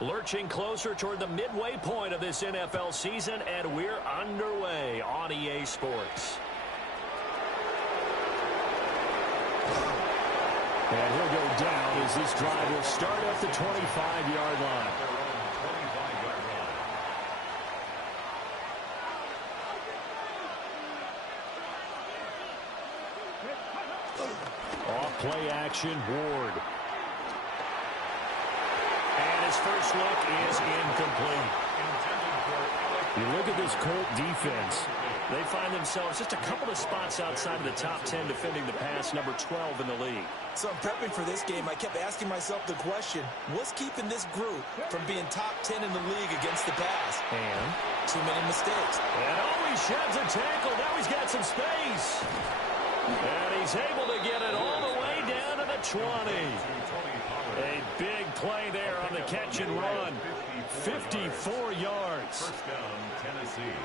Lurching closer toward the midway point of this NFL season, and we're underway on EA Sports. And he'll go down as this drive will start at the 25-yard line. Off play action, Ward. And his first look is incomplete. You look at this Colt defense. They find themselves just a couple of spots outside of the top 10 defending the pass, number 12 in the league. So I'm prepping for this game. I kept asking myself the question, what's keeping this group from being top 10 in the league against the pass? And too many mistakes. And he sheds a tackle. Now he's got some space. And he's able to get it all the way down to the 20. A big play there on the catch and run. 54 yards. First down, Tennessee.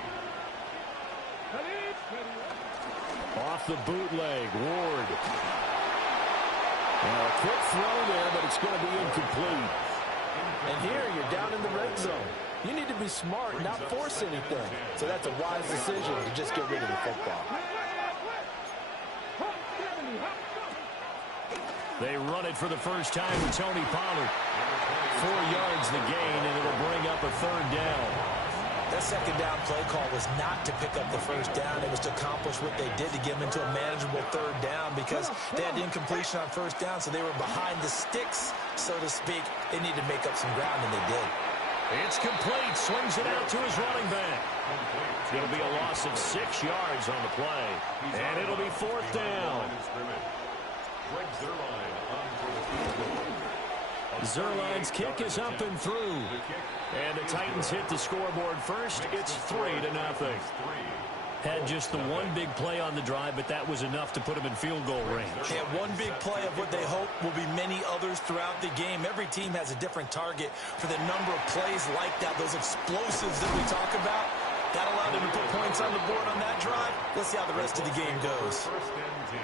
Off the bootleg, Ward. Now a quick throw there, but it's going to be incomplete. And here you're down in the red zone. You need to be smart, not force anything. So that's a wise decision to just get rid of the football. They run it for the first time with Tony Pollard. 4 yards the gain, and it'll bring up a third down. That second down play call was not to pick up the first down. It was to accomplish what they did to get them into a manageable third down because they had the incompletion on first down, so they were behind the sticks, so to speak. They needed to make up some ground, and they did. It's complete. Swings it out to his running back. It'll be a loss of 6 yards on the play, and it'll be fourth down. Zuerlein's kick is up and through. And the Titans hit the scoreboard first. It's 3-0. Had just the one big play on the drive, but that was enough to put them in field goal range. And one big play of what they hope will be many others throughout the game. Every team has a different target for the number of plays like that, those explosives that we talk about. That allowed them to put points on the board on that drive. Let's see how the rest of the game goes. First and 10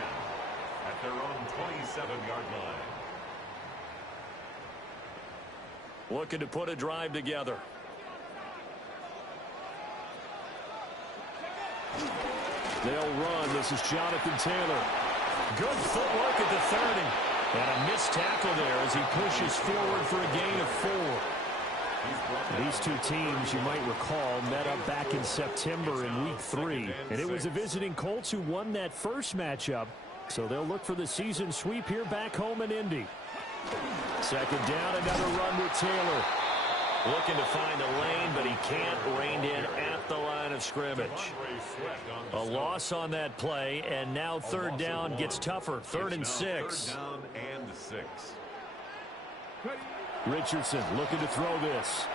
at their own 27-yard line. Looking to put a drive together. They'll run. This is Jonathan Taylor. Good footwork at the 30. And a missed tackle there as he pushes forward for a gain of 4. These two teams, you might recall, met up back in September in Week 3. And it was the visiting Colts who won that first matchup. So they'll look for the season sweep here back home in Indy. Second down, another run with Taylor. Looking to find a lane, but he can't rein in at the line of scrimmage. A loss on that play, and now third down gets tougher. 3rd and 6. Third down and 6. Richardson looking to throw this.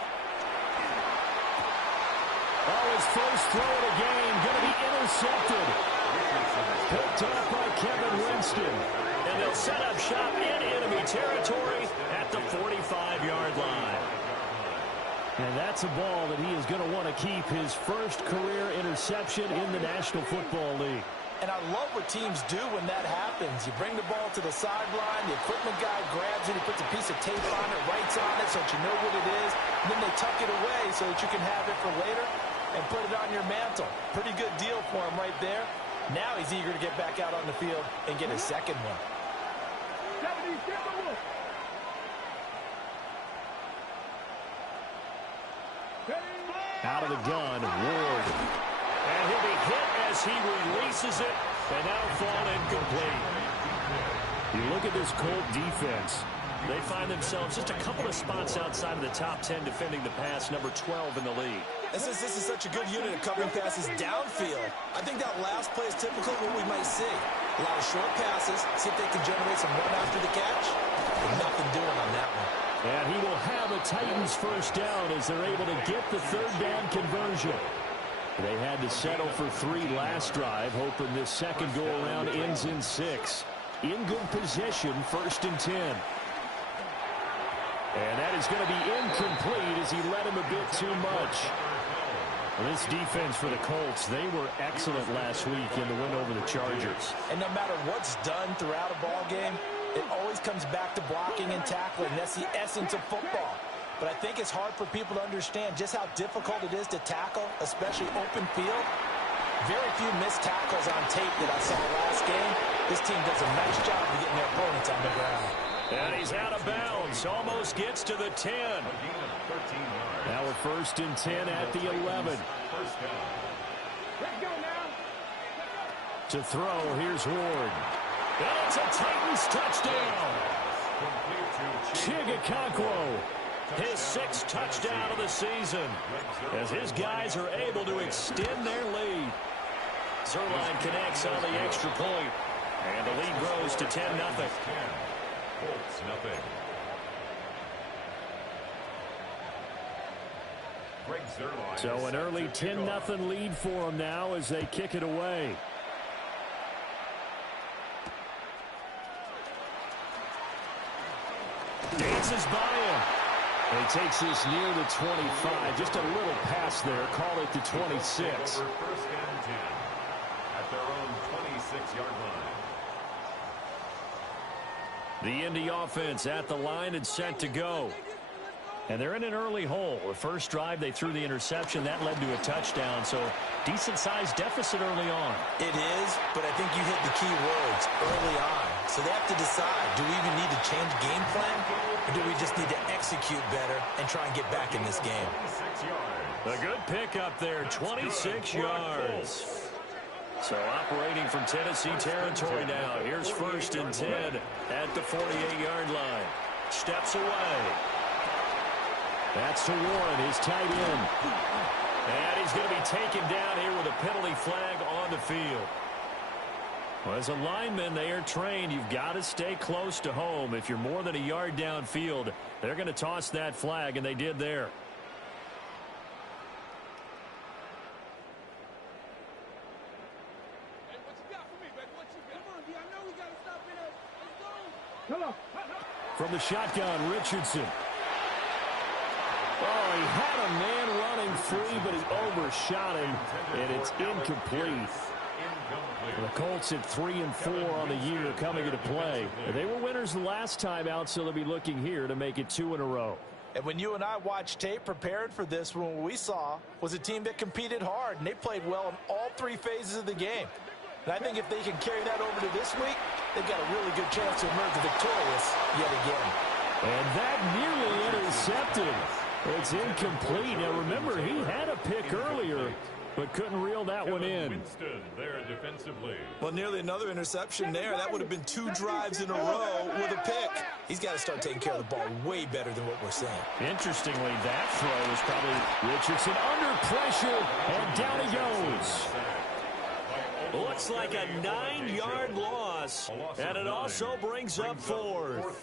Oh, his first throw of the game going to be intercepted. Picked up by Kevin Winston. And they'll set up shop in enemy territory at the 45-yard line. And that's a ball that he is going to want to keep, his first career interception in the National Football League. And I love what teams do when that happens. You bring the ball to the sideline, the equipment guy grabs it, he puts a piece of tape on it, writes on it so that you know what it is, and then they tuck it away so that you can have it for later and put it on your mantle. Pretty good deal for him right there. Now he's eager to get back out on the field and get his second one. Out of the gun, Ward. And he'll be hit as he releases it, and now fall incomplete. You look at this Colt defense. They find themselves just a couple of spots outside of the top 10 defending the pass, number 12 in the league. This is such a good unit of covering passes downfield. I think that last play is typically what we might see. A lot of short passes, see if they can generate some run after the catch. But nothing doing on that one. And he will have a Titans first down as they're able to get the third down conversion. They had to settle for 3 last drive, hoping this second go-around ends in 6. In good position, 1st and 10. And that is going to be incomplete as he led him a bit too much. Well, this defense for the Colts, they were excellent last week in the win over the Chargers. And no matter what's done throughout a ball game, it always comes back to blocking and tackling. That's the essence of football. but I think it's hard for people to understand just how difficult it is to tackle, especially open field. Very few missed tackles on tape that I saw last game. This team does a nice job of getting their opponents on the ground. And he's out of bounds. Almost gets to the 10. Now we're 1st and 10 at the 11. To throw, here's Ward. And it's a Titans touchdown. Chigakakwo. His 6th touchdown of the season, as his guys are able to extend their lead. Zerline connects on the extra point, and the lead grows to 10-0. So an early 10-0 lead for them now as they kick it away. Dances by him. He takes this near the 25. Just a little pass there. Call it the 26. First and 10 at their own 26-yard line. The Indy offense at the line and set to go. And they're in an early hole. The first drive, they threw the interception. That led to a touchdown, so decent-sized deficit early on. It is, but I think you hit the key words early on. So they have to decide, do we even need to change game plan, or do we just need to execute better and try and get back in this game? A good pickup there, 26 yards. So operating from Tennessee territory now. Here's 1st and 10 at the 48-yard line. Steps away. That's to Warren, his tight end. And he's going to be taken down here with a penalty flag on the field. Well, as a lineman, they are trained. You've got to stay close to home. If you're more than a yard downfield, they're going to toss that flag, and they did there. From the shotgun, Richardson. Oh, he had a man running free, but he overshot him, and it's incomplete. The Colts at 3-4 on the year coming into play. They were winners the last time out, so they'll be looking here to make it 2 in a row. And when you and I watched tape prepared for this, what we saw was a team that competed hard, and they played well in all 3 phases of the game. And I think if they can carry that over to this week, they've got a really good chance to emerge victorious yet again. And that nearly intercepted. It's incomplete. Now, remember, he had a pick earlier, but couldn't reel that one in. Winston there defensively. Well, nearly another interception there. That would have been 2 drives in a row with a pick. He's got to start taking care of the ball way better than what we're seeing. Interestingly, that throw is probably Richardson under pressure, and down he goes. Looks like a 9-yard loss, and it also brings up 4th.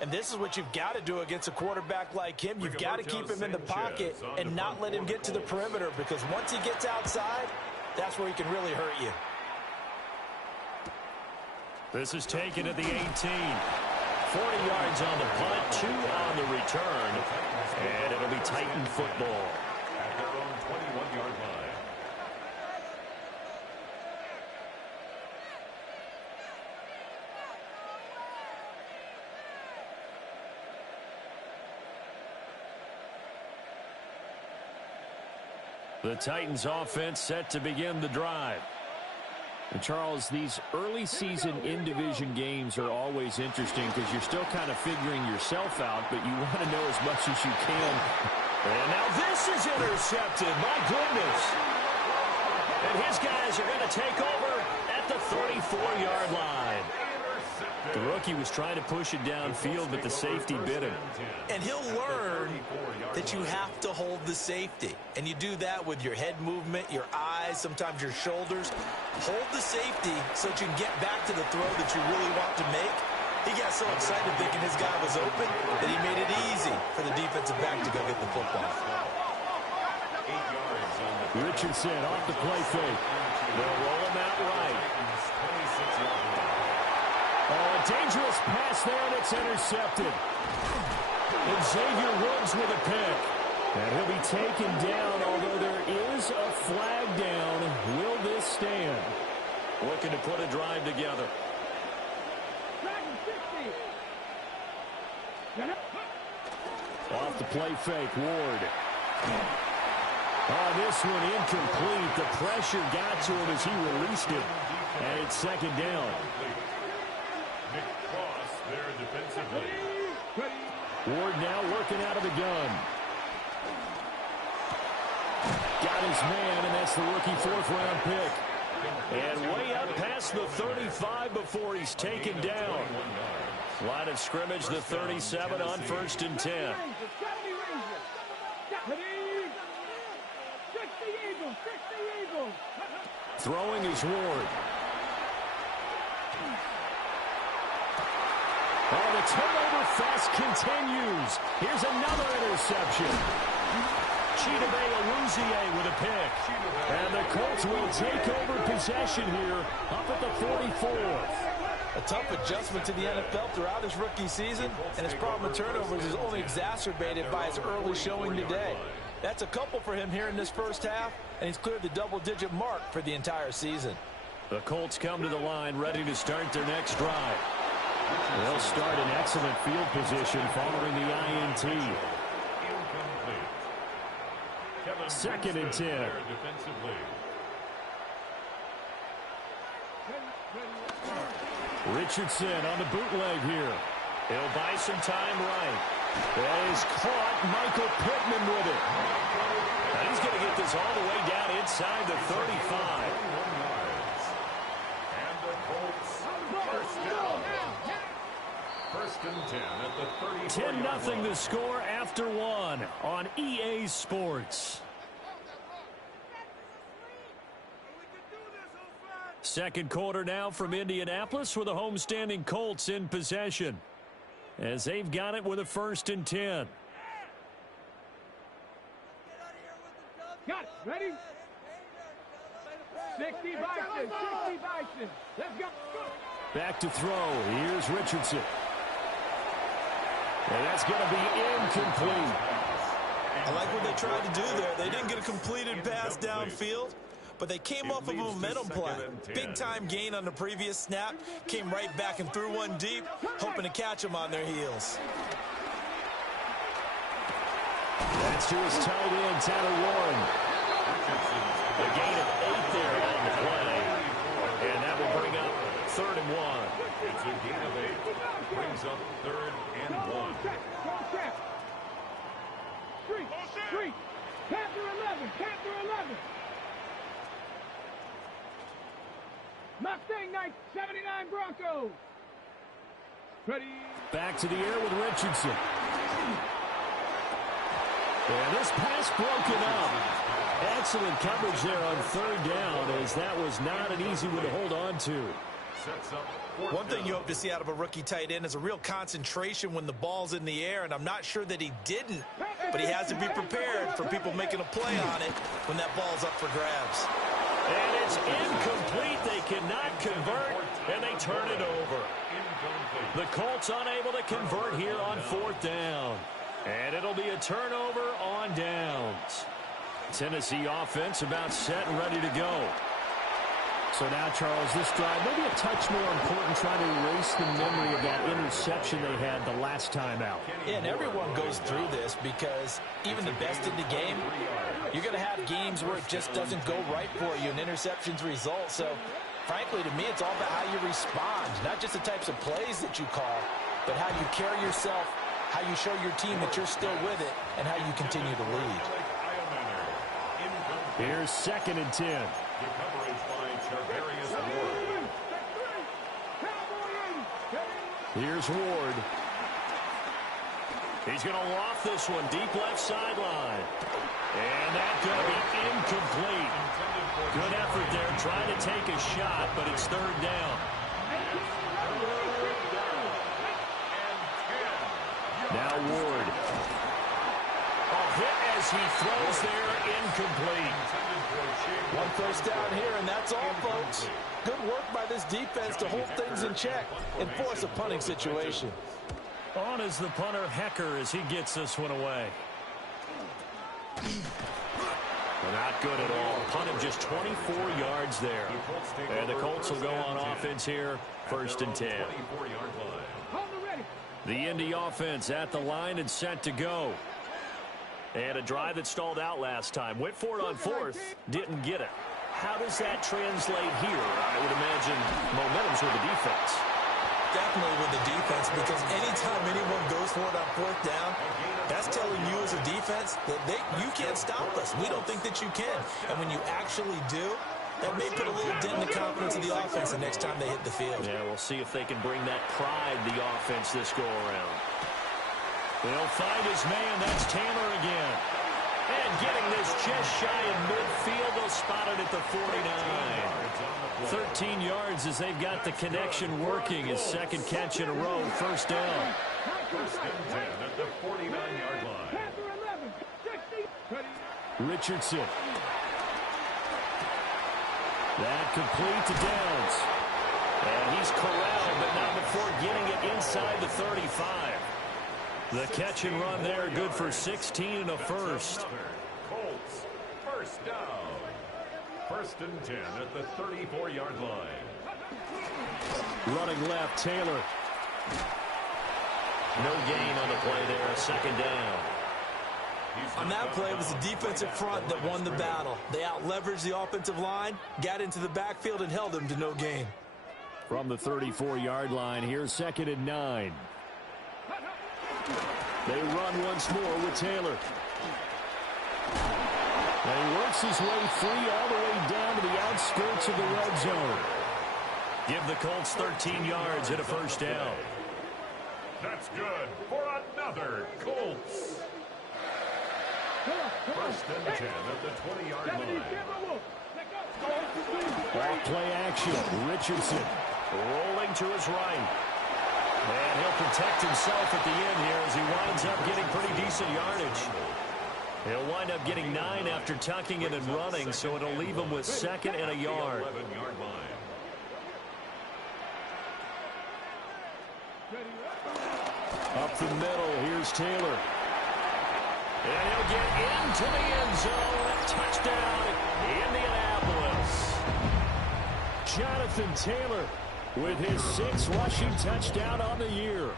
And this is what you've got to do against a quarterback like him. You've got to keep him in the pocket and not let him get to the perimeter, because once he gets outside, that's where he can really hurt you. This is taken at the 18. 40 yards on the punt, 2 on the return, and it'll be Titan football. At their own 21-yard line. The Titans offense set to begin the drive. And Charles, these early season in-division games are always interesting because you're still kind of figuring yourself out, but you want to know as much as you can. And now this is intercepted. My goodness. And his guys are going to take over at the 34-yard line. The rookie was trying to push it downfield, but the safety bit him. And he'll learn that you have to hold the safety. And you do that with your head movement, your eyes, sometimes your shoulders. Hold the safety so that you can get back to the throw that you really want to make. He got so excited thinking his guy was open that he made it easy for the defensive back to go get the football. Richardson off the play fake. They'll roll him out right. Oh, a dangerous pass there, and it's intercepted. And Xavier Woods with a pick. And he'll be taken down, although there is a flag down. Will this stand? Looking to put a drive together. Off the play fake, Ward. Oh, this one incomplete. The pressure got to him as he released it. And it's second down. Cross there defensively. Ward now working out of the gun. Got his man, and that's the rookie fourth-round pick. And way up past the 35 before he's taken down. Line of scrimmage, the 37 on 1st and 10. Throwing is Ward. Oh, the turnover fest continues. Here's another interception. Chidobe Awuzie with a pick. And the Colts will take over possession here up at the 44th. A tough adjustment to the NFL throughout his rookie season, and his problem with turnovers is only exacerbated by his early showing today. That's a couple for him here in this first half, and he's cleared the double-digit mark for the entire season. The Colts come to the line ready to start their next drive. They'll start in excellent field position following the INT. Second and 10. Richardson on the bootleg here. He'll buy some time right. That is caught. Michael Pittman with it. Now he's going to get this all the way down inside the 35. And the Colts first down. First and 10 at the 34. 10-0 the score after one on EA Sports. Second quarter now from Indianapolis with the homestanding Colts in possession as they've got it with a 1st and 10. Got it. Ready? 60 Bison. 60 Bison. Let's go. Back to throw. Here's Richardson. And that's going to be incomplete. I like what they tried to do there. They didn't get a completed pass downfield, but they came off of a momentum play. Big-time gain on the previous snap. Came right back and threw one deep, hoping to catch them on their heels. That's to his tight end, Tanner Warren. A gain of 8 there on the play. And that will bring up 3rd and 1. It's a gain of 8. Brings up 3rd and 1. Street. Panther 11. Panther 11. Mustang 79 Broncos. Ready. Back to the air with Richardson. And this pass broken up. Excellent coverage there on 3rd down, as that was not an easy one to hold on to. One thing you hope to see out of a rookie tight end is a real concentration when the ball's in the air, and I'm not sure that he didn't, but he has to be prepared for people making a play on it when that ball's up for grabs. And it's incomplete. They cannot convert, and they turn it over. The Colts unable to convert here on 4th down. And it'll be a turnover on downs. Tennessee offense about set and ready to go. So now, Charles, this drive maybe a touch more important, trying to erase the memory of that interception they had the last time out. Yeah, and everyone goes through this because even the best in the game, you're going to have games where it just doesn't go right for you and interceptions result. So, frankly, to me, it's all about how you respond, not just the types of plays that you call, but how you carry yourself, how you show your team that you're still with it, and how you continue to lead. Here's 2nd and 10. The coverage by Charvarius Ward. Here's Ward. He's going to loft this one deep left sideline. And that's going to be incomplete. Good effort there trying to take a shot, but it's 3rd down. Now Ward. Hit as he throws there, incomplete. 1 first down here, and that's all, folks. Good work by this defense to hold things in check and force a punting situation. On is the punter, Hecker, as he gets this one away. Not good at all. Punted just 24 yards there. And the Colts will go on offense here, 1st and 10. The Indy offense at the line and set to go. And a drive that stalled out last time. Went for it on fourth. Didn't get it. How does that translate here? I would imagine momentum's with the defense. Definitely with the defense, because anytime anyone goes for it on fourth down, that's telling you as a defense that you can't stop us. We don't think that you can. And when you actually do, that may put a little dent in the confidence of the offense the next time they hit the field. Yeah, we'll see if they can bring that pride, the offense, this go-around. They'll find his man. That's Taylor again. And getting this just shy of midfield. They'll spot it at the 49. 13 yards as they've got the connection working. His second catch in a row. First down. First and 10 at the 49-yard line. Richardson. That complete to Downs. And he's corralled, but not before getting it inside the 35. The catch and run there, good for 16 and a first. Colts, first down. First and 10 at the 34-yard line. Running left, Taylor. No gain on the play there, second down. On that play, it was the defensive front that won the battle. They out-leveraged the offensive line, got into the backfield, and held them to no gain. From the 34-yard line, here's second and 9. They run once more with Taylor. And he works his way free all the way down to the outskirts of the red zone. Give the Colts 13 yards and a first down. That's good for another Colts. First and 10 at the 20-yard line. Off play action. Richardson rolling to his right. And he'll protect himself at the end here as he winds up getting pretty decent yardage. He'll wind up getting 9 after tucking it and running, so it'll leave him with second and a yard. 11-yard line. Up the middle, here's Taylor. And he'll get into the end zone. Touchdown, Indianapolis. Jonathan Taylor with his 6th rushing touchdown on the year.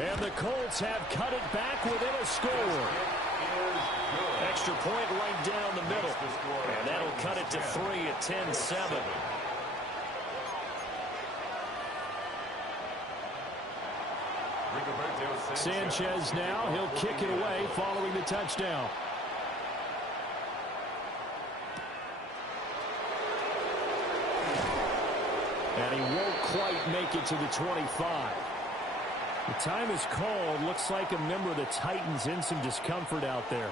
And the Colts have cut it back within a score. Extra point right down the middle. And that'll cut it to 3 at 10-7. Sanchez now, he'll kick it away following the touchdown. And he won't quite make it to the 25. The time is called. Looks like a member of the Titans in some discomfort out there.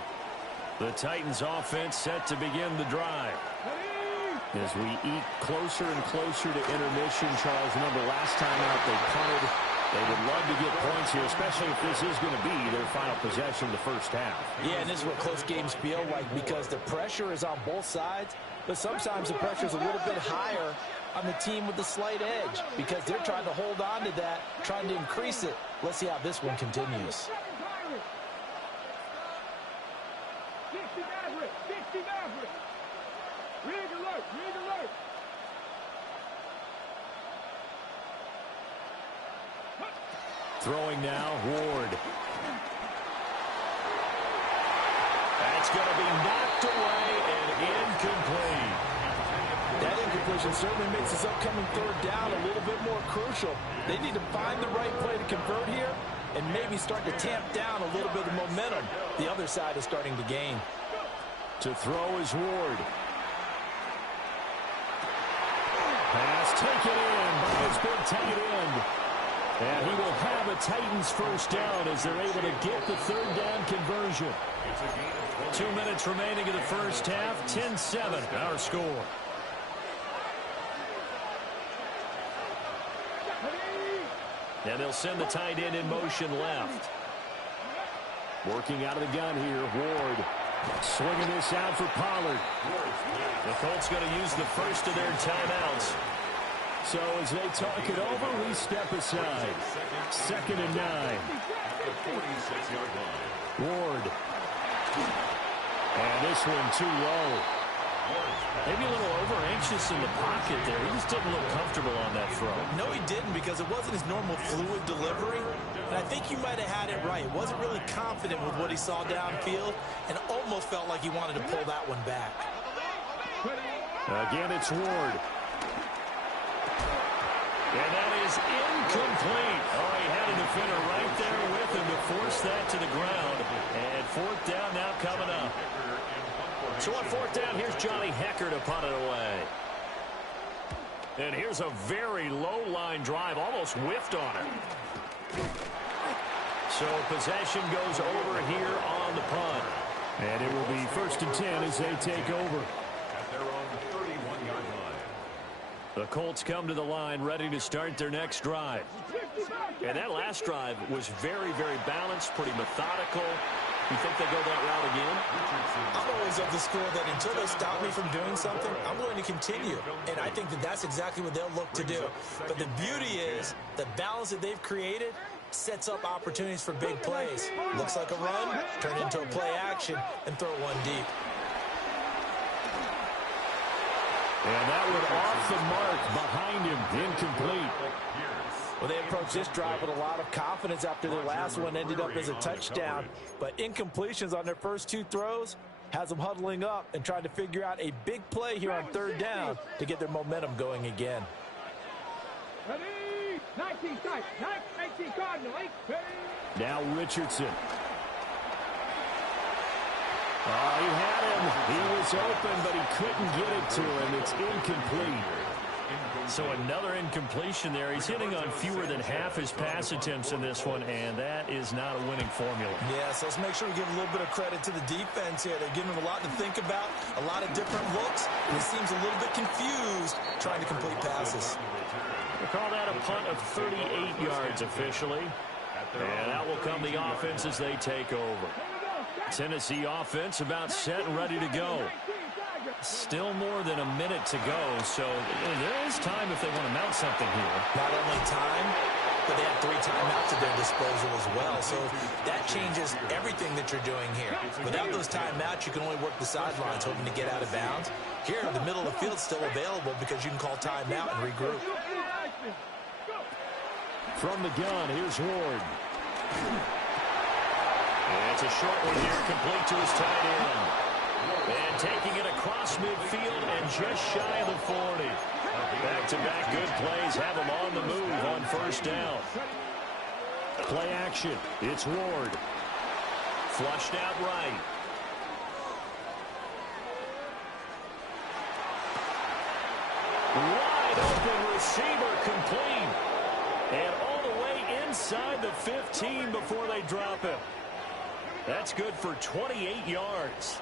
The Titans offense set to begin the drive. As we eat closer and closer to intermission, Charles, remember last time out they punted. They would love to get points here, especially if this is going to be their final possession of the first half. Yeah, and this is what close games feel like because the pressure is on both sides, but sometimes the pressure is a little bit higher on the team with the slight edge because they're trying to hold on to that, trying to increase it. Let's see how this one continues. Throwing now, Ward. That's going to be knocked away and incomplete. That incompletion certainly makes this upcoming third down a little bit more crucial. They need to find the right play to convert here and maybe start to tamp down a little bit of momentum. The other side is starting to gain. To throw is Ward. Pass taken in by his big tight end. And he will have a Titans first down as they're able to get the third down conversion. 2 minutes remaining in the first half. 10-7 our score. And they'll send the tight end in motion left. Working out of the gun here, Ward. Swinging this out for Pollard. The Colts going to use the first of their timeouts. So as they talk it over, we step aside. Second and 9. Ward. And this one too low. Maybe a little over-anxious in the pocket there. He just didn't look comfortable on that throw. No, he didn't, because it wasn't his normal fluid delivery. And I think you might have had it right. Wasn't really confident with what he saw downfield and almost felt like he wanted to pull that one back. Again, it's Ward. And that is incomplete. Oh, he had a defender right there with him to force that to the ground. And fourth down now coming up. So on fourth down, here's Johnny Hecker to punt it away. And here's a very low-line drive, almost whiffed on it. So possession goes over here on the punt. And it will be 1st and 10 as they take over. At their own 31-yard line. The Colts come to the line ready to start their next drive. And that last drive was very, very balanced, pretty methodical. You think they go that route again? I'm always of the school that until they stop me from doing something, I'm going to continue. And I think that that's exactly what they'll look to do. But the beauty is the balance that they've created sets up opportunities for big plays. Looks like a run, turn into a play action, and throw one deep. And that one off the mark behind him, incomplete. Well, they approached this drive with a lot of confidence after their last one ended up as a touchdown. But incompletions on their first two throws has them huddling up and trying to figure out a big play here on third down to get their momentum going again. Ready? 19 tight. 19 Cardinal. Ready? Now Richardson. Oh, he had him. He was open, but he couldn't get it to him. It's incomplete. So another incompletion there. He's hitting on fewer than half his pass attempts in this one, and that is not a winning formula. Yes, let's make sure we give a little bit of credit to the defense here. They're giving him a lot to think about, a lot of different looks, and he seems a little bit confused trying to complete passes. We'll call that a punt of 38 yards officially. And out will come the offense as they take over. Tennessee offense about set and ready to go. Still more than a minute to go, so there is time if they want to mount something here. Not only time, but they have 3 timeouts at their disposal as well, so that changes everything that you're doing here. Without those timeouts, you can only work the sidelines, hoping to get out of bounds. Here, the middle of the field's still available because you can call timeout and regroup. From the gun, here's Ward. And it's a short one here, complete to his tight end. And taking it across midfield and just shy of the 40. Back-to-back good plays have him on the move on first down. Play action. It's Ward. Flushed out right. Wide open receiver complete. And all the way inside the 15 before they drop him. That's good for 28 yards.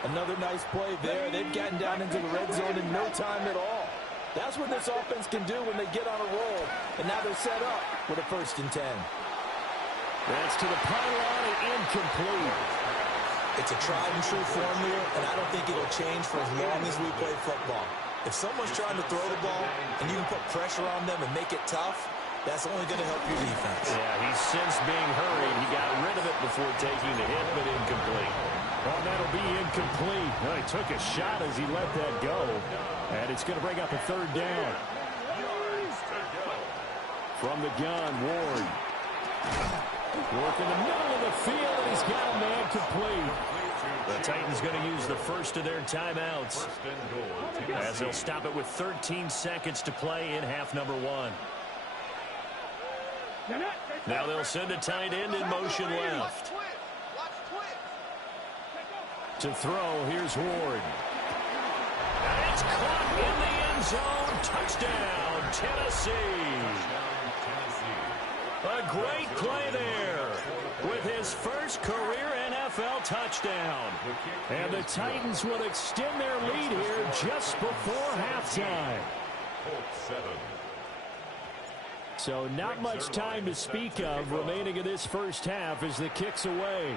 Another nice play there. They've gotten down into the red zone in no time at all. That's what this offense can do when they get on a roll. And now they're set up with a 1st and 10. That's to the pylon and incomplete. It's a tried and true formula, and I don't think it'll change for as long as we play football. If someone's trying to throw the ball and you can put pressure on them and make it tough, that's only going to help your defense. Yeah, he's since being hurried. He got rid of it before taking the hit, but incomplete. Well, that'll be incomplete. Well, he took a shot as he let that go. And it's going to bring up a 3rd down. From the gun, Ward. Work in the middle of the field, and he's got a man complete. The Titans going to use the first of their timeouts as they'll stop it with 13 seconds to play in half number 1. Now they'll send a tight end in motion left. To throw, here's Ward. And it's caught in the end zone. Touchdown, Tennessee. A great play there with his first career NFL touchdown. And the Titans will extend their lead here just before halftime. So not much time to speak of remaining in this first half as the kick's away.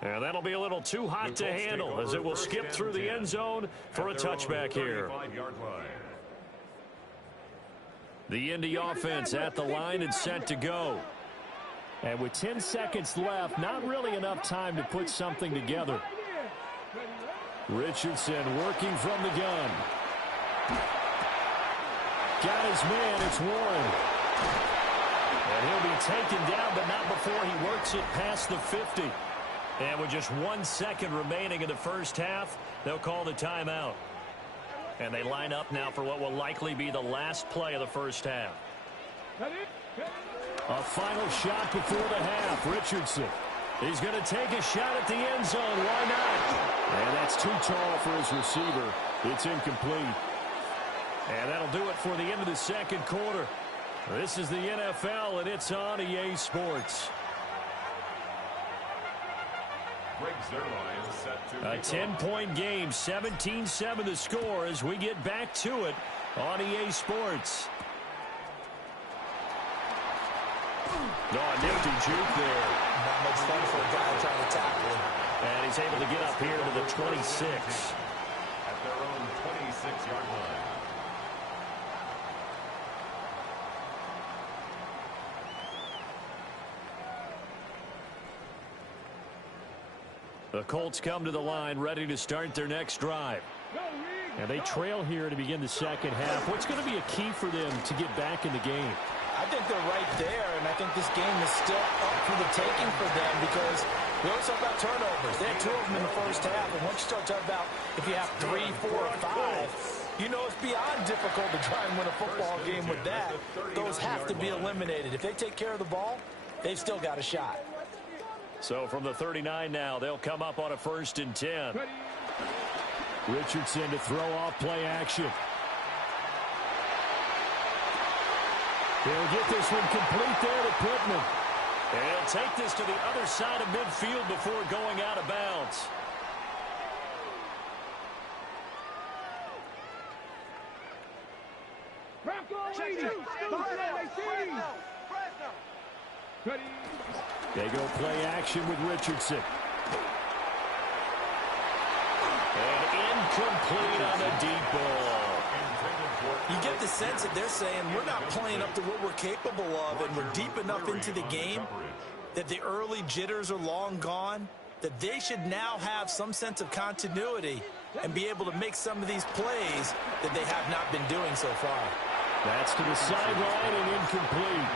And that'll be a little too hot to handle as it will skip through the end zone for a touchback here. The Indy offense at the line and set to go. And with 10 seconds left, not really enough time to put something together. Richardson working from the gun. Got his man. It's Warren. And he'll be taken down, but not before he works it past the 50. And with just 1 second remaining in the first half, they'll call the timeout. And they line up now for what will likely be the last play of the first half. A final shot before the half. Richardson. He's going to take a shot at the end zone. Why not? And that's too tall for his receiver. It's incomplete. And that'll do it for the end of the second quarter. This is the NFL, and it's on EA Sports. A 10-point game, 17-7 the score as we get back to it on EA Sports. Oh, nifty juke there. Not much fun for a guy trying to tackle him. And he's able to get up here to the 26. At their own 26-yard line. The Colts come to the line ready to start their next drive. And they trail here to begin the second half. What's going to be a key for them to get back in the game? I think they're right there, and I think this game is still up for the taking for them because we always talk about turnovers. They had 2 of them in the first half, and once you start talking about if you have 3, 4, or 5, you know it's beyond difficult to try and win a football game with that. Those have to be eliminated. If they take care of the ball, they've still got a shot. So from the 39 now, they'll come up on a 1st and 10. Richardson to throw off play action. He'll get this one complete there to Pittman. And he'll take this to the other side of midfield before going out of bounds. They go play action with Richardson. And incomplete on the deep ball. You get the sense that they're saying we're not playing up to what we're capable of, and we're deep enough into the game that the early jitters are long gone, that they should now have some sense of continuity and be able to make some of these plays that they have not been doing so far. That's to the sideline and incomplete.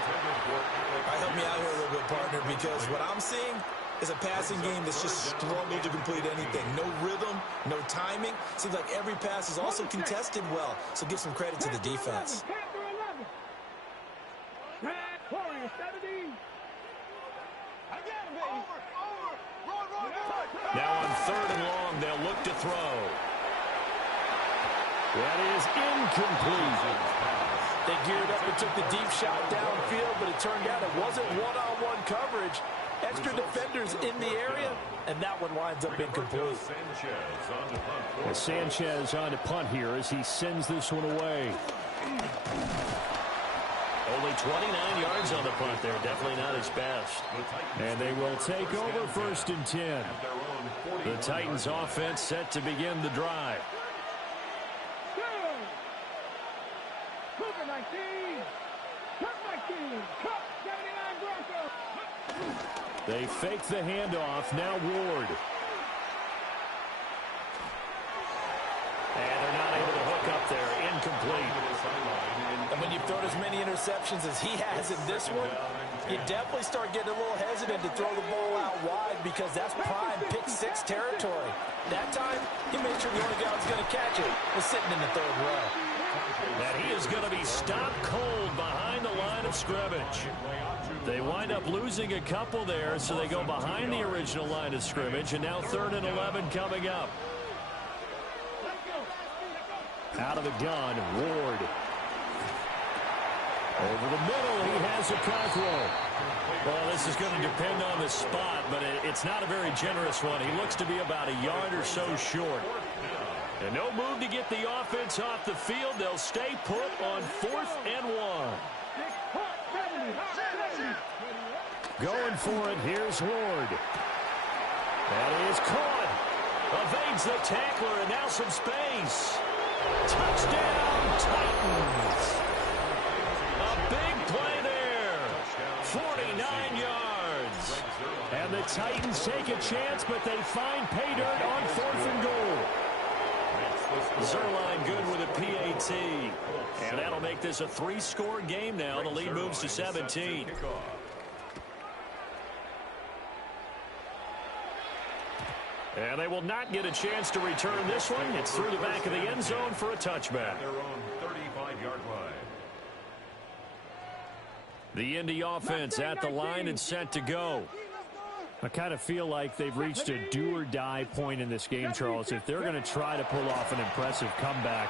Help me out here a little bit, partner, because what I'm seeing is a passing game that's just struggled to complete anything. No rhythm, no timing. Seems like every pass is also contested well, so give some credit to the defense. Now on 3rd and long, they'll look to throw. That is incomplete. They geared up and took the deep shot downfield, but it turned out it wasn't one-on-one coverage. Extra defenders in the area, and that one winds up incomplete. Sanchez on to punt here as he sends this one away. Only 29 yards on the punt there. Definitely not his best. And they will take over 1st and 10. The Titans offense set to begin the drive. They fake the handoff. Now Ward. And they're not able to hook up there. Incomplete. And when you've thrown as many interceptions as he has in this one, you definitely start getting a little hesitant to throw the ball out wide because that's prime pick 6 territory. That time, he made sure the only guy who's going to catch it was sitting in the 3rd row. And he is going to be stopped cold behind the line of scrimmage. They wind up losing a couple there, so they go behind the original line of scrimmage, and now 3rd and 11 coming up. Out of the gun, Ward. Over the middle, he has a Cockrell. Well, this is going to depend on the spot, but it's not a very generous one. He looks to be about a yard or so short. And no move to get the offense off the field. They'll stay put on 4th and 1. Going for it, here's Ward. That is caught. Evades the tackler, and now some space. Touchdown, Titans. A big play there. 49 yards. And the Titans take a chance, but they find pay dirt on 4th and goal. Zerline good with a PAT. And that'll make this a 3-score game now. The lead moves to 17. And they will not get a chance to return this one. It's through the back of the end zone for a touchback. Their own 35-yard line. The Indy offense at the line and set to go. I kind of feel like they've reached a do-or-die point in this game, Charles. If they're going to try to pull off an impressive comeback,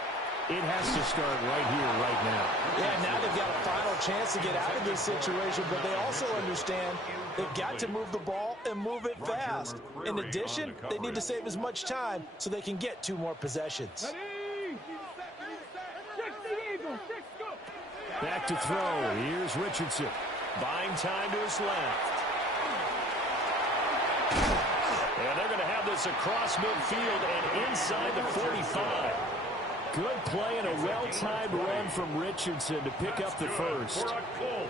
it has to start right here, right now. Yeah, now they've got a final chance to get out of this situation, but they also understand they've got to move the ball and move it fast. In addition, they need to save as much time so they can get 2 more possessions. Back to throw. Here's Richardson. Buying time to his left. And they're going to have this across midfield and inside the 45. Good play and a well-timed run from Richardson to pick up the first.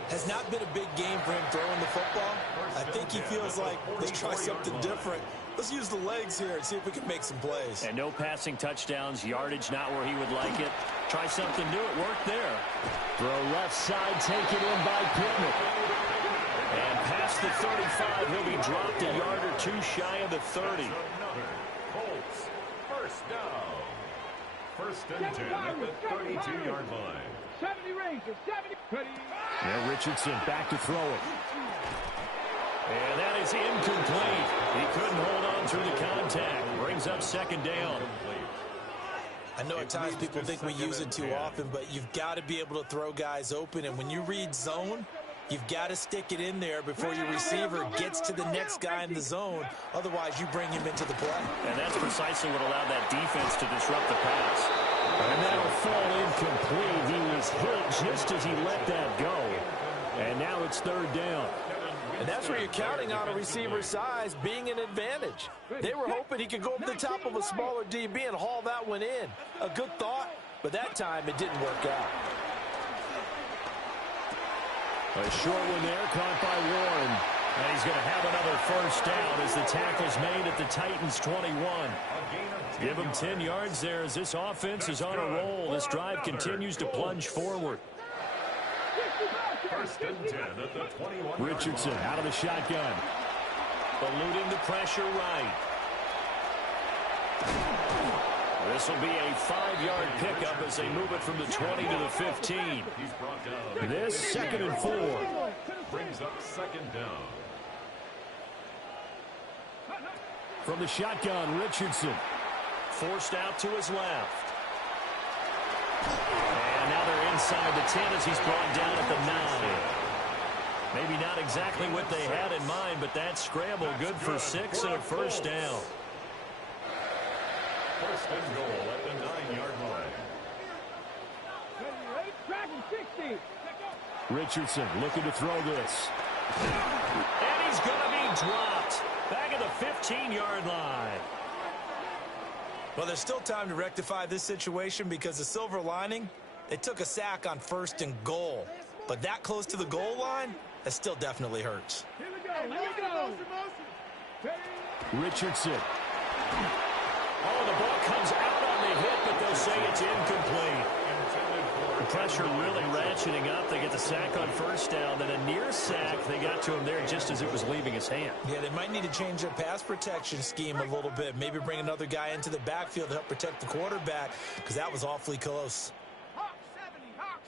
Has not been a big game for him throwing the football. I think he feels like, let's try something different. Let's use the legs here and see if we can make some plays. And no passing touchdowns, yardage not where he would like it. Try something new. It worked there. Throw left side, taken in by Pittman. And past the 35, he'll be dropped a yard or 2 shy of the 30. Colts, first down. First and 10 at the 32-yard line. 70 Rangers, 70. Now Richardson back to throw it. And that is incomplete. He couldn't hold on through the contact. Brings up second down. I know at times people think we use it too often, but you've got to be able to throw guys open. And when you read zone, you've got to stick it in there before your receiver gets to the next guy in the zone. Otherwise, you bring him into the play. And that's precisely what allowed that defense to disrupt the pass. And that'll fall incomplete. He was hit just as he let that go. And now it's third down. And that's where you're counting on a receiver's size being an advantage. They were hoping he could go over the top of a smaller DB and haul that one in. A good thought, but that time it didn't work out. A short one there, caught by Warren. And he's going to have another first down as the tackle's made at the Titans' 21. Give him 10 yards there as this offense is on a roll. This drive continues to plunge forward. First and 10 at the 21. Richardson out of the shotgun. Eluding the pressure right. This will be a 5-yard pickup as they move it from the 20 to the 15. This second and 4. Brings up second down. From the shotgun, Richardson. Forced out to his left. And now they're inside the 10 as he's brought down at the 9. Maybe not exactly what they had in mind, but that scramble good for 6 and a first down. First and goal at the 9-yard line. Richardson looking to throw this. And he's going to be dropped. Back at the 15-yard line. Well, there's still time to rectify this situation because the silver lining, they took a sack on first and goal. But that close to the goal line, that still definitely hurts. Here we go. Richardson. Oh, the ball comes out on the hit, but they'll say it's incomplete. The pressure really ratcheting up. They get the sack on first down. Then a near sack. They got to him there just as it was leaving his hand. Yeah, they might need to change their pass protection scheme a little bit. Maybe bring another guy into the backfield to help protect the quarterback because that was awfully close. Hawk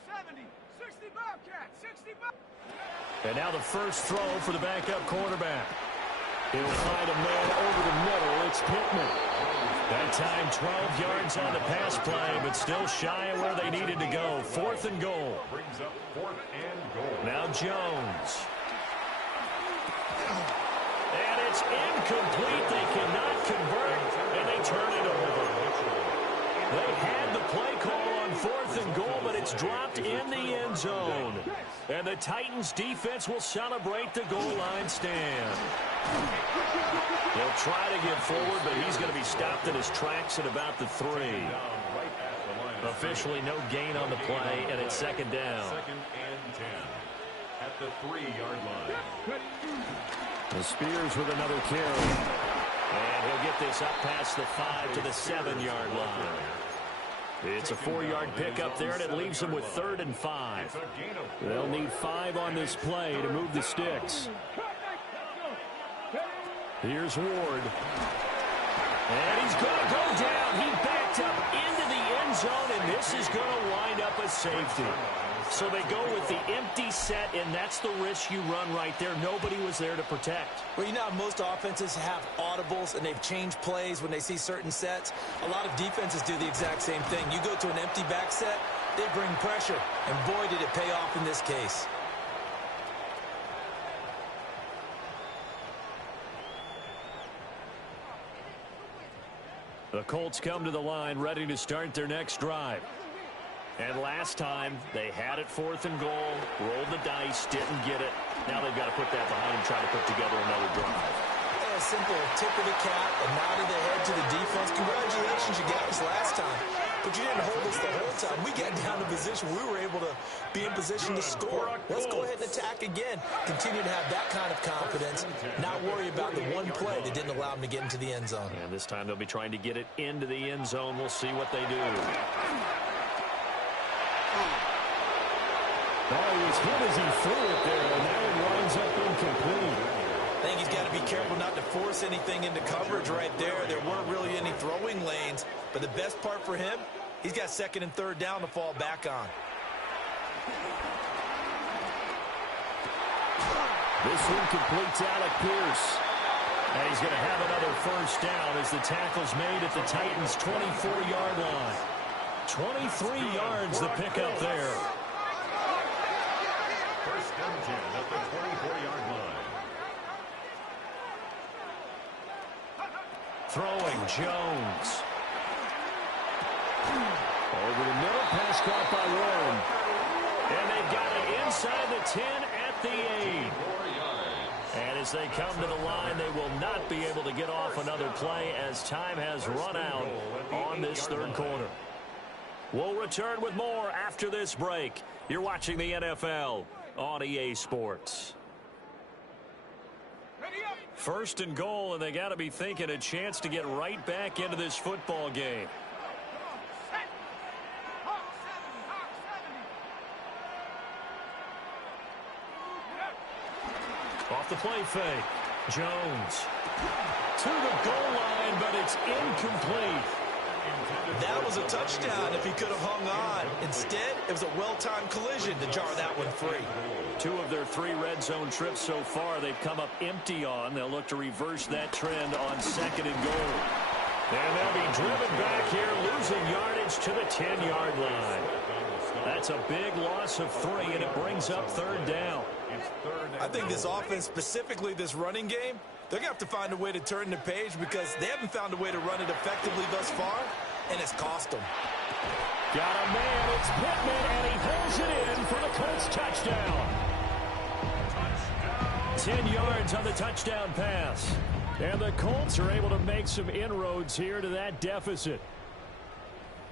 70, 60 Bobcat, 60 Bobcat. And now the first throw for the backup quarterback. He'll find a man over the middle. It's Pittman. That time 12 yards on the pass play, but still shy of where they needed to go. 4th and goal. Brings up 4th and goal. Now Jones. And it's incomplete. They cannot convert, and they turn it over. They had the play call on 4th and goal, but it's dropped in the end zone. And the Titans defense will celebrate the goal line stand. He'll try to get forward, but he's going to be stopped in his tracks at about the 3. Officially no gain on the play, and it's second down. Second and 10 at the 3-yard line. The Spears with another carry. And he'll get this up past the 5 to the 7-yard line. It's a 4-yard pickup there, and it leaves them with 3rd and 5. They'll need 5 on this play to move the sticks. Here's Ward. And he's going to go down. He backed up into the end zone, and this is going to wind up a safety. So they go with the empty set, and that's the risk you run right there. Nobody was there to protect. Well, you know how most offenses have audibles, and they've changed plays when they see certain sets. A lot of defenses do the exact same thing. You go to an empty back set, they bring pressure, and boy, did it pay off in this case. The Colts come to the line, ready to start their next drive. And last time, they had it 4th and goal, rolled the dice, didn't get it. Now they've got to put that behind and try to put together another drive. A simple tip of the cap, a nod of the head to the defense. Congratulations, you got us last time. But you didn't hold us the whole time. We got down to position. We were able to be in position to score. Let's go ahead and attack again. Continue to have that kind of confidence. Not worry about the one play that didn't allow them to get into the end zone. And this time they'll be trying to get it into the end zone. We'll see what they do. Ball was hit as he threw it there, and now it winds up incomplete. I think he's got to be careful not to force anything into coverage right there. There weren't really any throwing lanes, but the best part for him, he's got 2nd and 3rd down to fall back on. This one completes Alec Pierce. And he's going to have another 1st down as the tackle's made at the Titans' 24-yard line. 23 yards the pickup there. 1st and 10 at the 24-yard line. Throwing Jones. Over the middle, pass caught by Warren. And they've got it inside the 10 at the 8. And as they come to the line, they will not be able to get off another play as time has run out on this 3rd quarter. We'll return with more after this break. You're watching the NFL on EA Sports. 1st and goal, and they got to be thinking a chance to get right back into this football game. Off the play fake. Jones to the goal line, but it's incomplete. That was a touchdown if he could have hung on. Instead, it was a well-timed collision to jar that one free. 2 of their 3 red zone trips so far, they've come up empty on. They'll look to reverse that trend on 2nd and goal. And they'll be driven back here, losing yardage to the 10-yard line. That's a big loss of 3, and it brings up 3rd down. I think this offense, specifically this running game, they're going to have to find a way to turn the page because they haven't found a way to run it effectively thus far, and it's cost them. Got a man, it's Pittman, and he pulls it in for the Colts touchdown. 10 yards on the touchdown pass. And the Colts are able to make some inroads here to that deficit.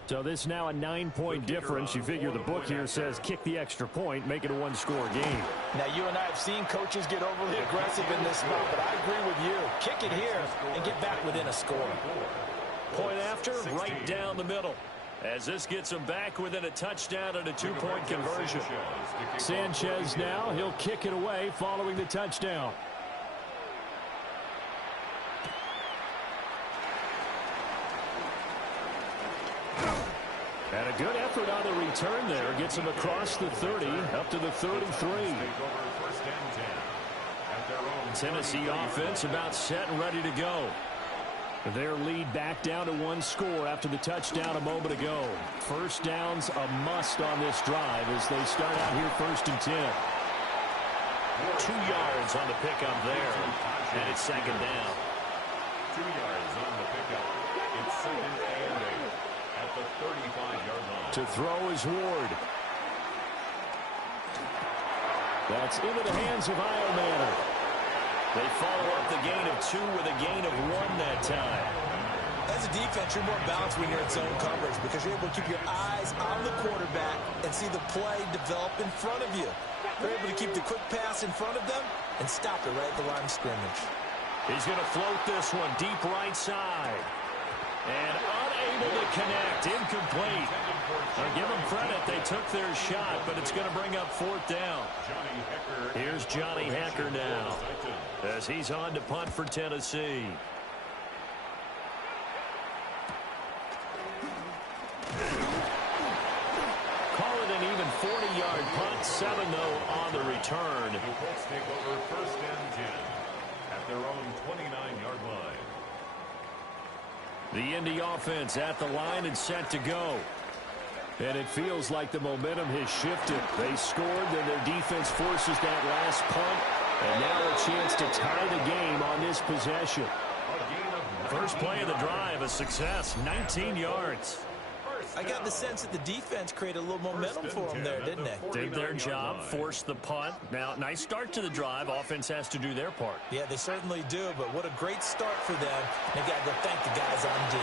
So this now a 9-point difference. You figure the book here says kick the extra point, make it a 1-score game. Now, you and I have seen coaches get overly aggressive in this spot, but I agree with you. Kick it here and get back within a score. Point after, right down the middle. As this gets them back within a touchdown and a 2-point conversion. Sanchez now, he'll kick it away following the touchdown. And a good effort on the return there. Gets him across the 30, up to the 33. Tennessee offense about set and ready to go. Their lead back down to 1 score after the touchdown a moment ago. 1st down's a must on this drive as they start out here 1st and 10. 2 yards on the pickup there. And it's 2nd down. 2 yards on the pickup. It's 2nd and 8 at the 35-yard line. To throw is Ward. That's into the hands of Iomanner. They follow up the gain of 2 with a gain of 1 that time. As a defense, you're more balanced when you're in zone coverage because you're able to keep your eyes on the quarterback and see the play develop in front of you. They're able to keep the quick pass in front of them and stop it right at the line of scrimmage. He's going to float this one deep right side. And Unable to connect. Incomplete. Now give them credit. They took their shot, but it's going to bring up fourth down. Here's Johnny Hecker now as he's on to punt for Tennessee. Call it an even 40-yard punt. 7, though, on the return. The Colts take over first and 10 at their own 29-yard line. The Indy offense at the line and set to go. And it feels like the momentum has shifted. They scored, then their defense forces that last punt. And now a chance to tie the game on this possession. First play of the drive, a success, 19 yards. I got the sense that the defense created a little momentum for them there, didn't they? Did their job, forced the punt. Now, nice start to the drive. Offense has to do their part. Yeah, they certainly do, but what a great start for them. They got to thank the guys on D.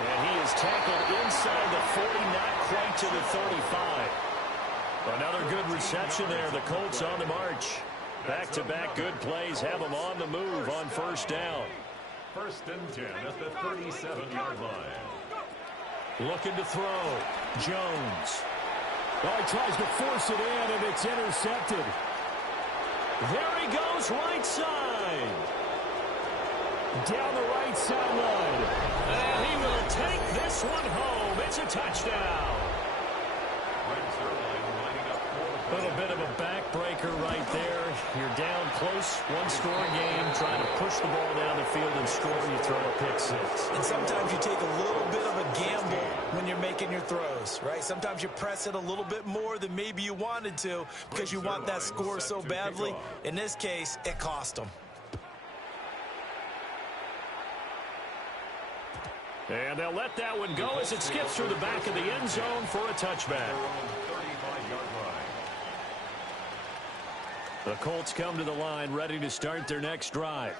And he is tackled inside the 40, not quite to the 35. Another good reception there. The Colts on the march. Back-to-back good plays have them on the move on first down. First and 10 at the 37-yard line. Looking to throw. Jones. Oh, he tries to force it in, and it's intercepted. There he goes, right side. Down the right sideline. And he will take this one home. It's a touchdown. A little bit of a backbreaker right there. You're down close, one-score game, trying to push the ball down the field and score, and you throw a pick six. And sometimes you take a little bit of a gamble when you're making your throws, right? Sometimes you press it a little bit more than maybe you wanted to because you want that score so badly. In this case, it cost them. And they'll let that one go as it skips through the back of the end zone for a touchback. The Colts come to the line ready to start their next drive.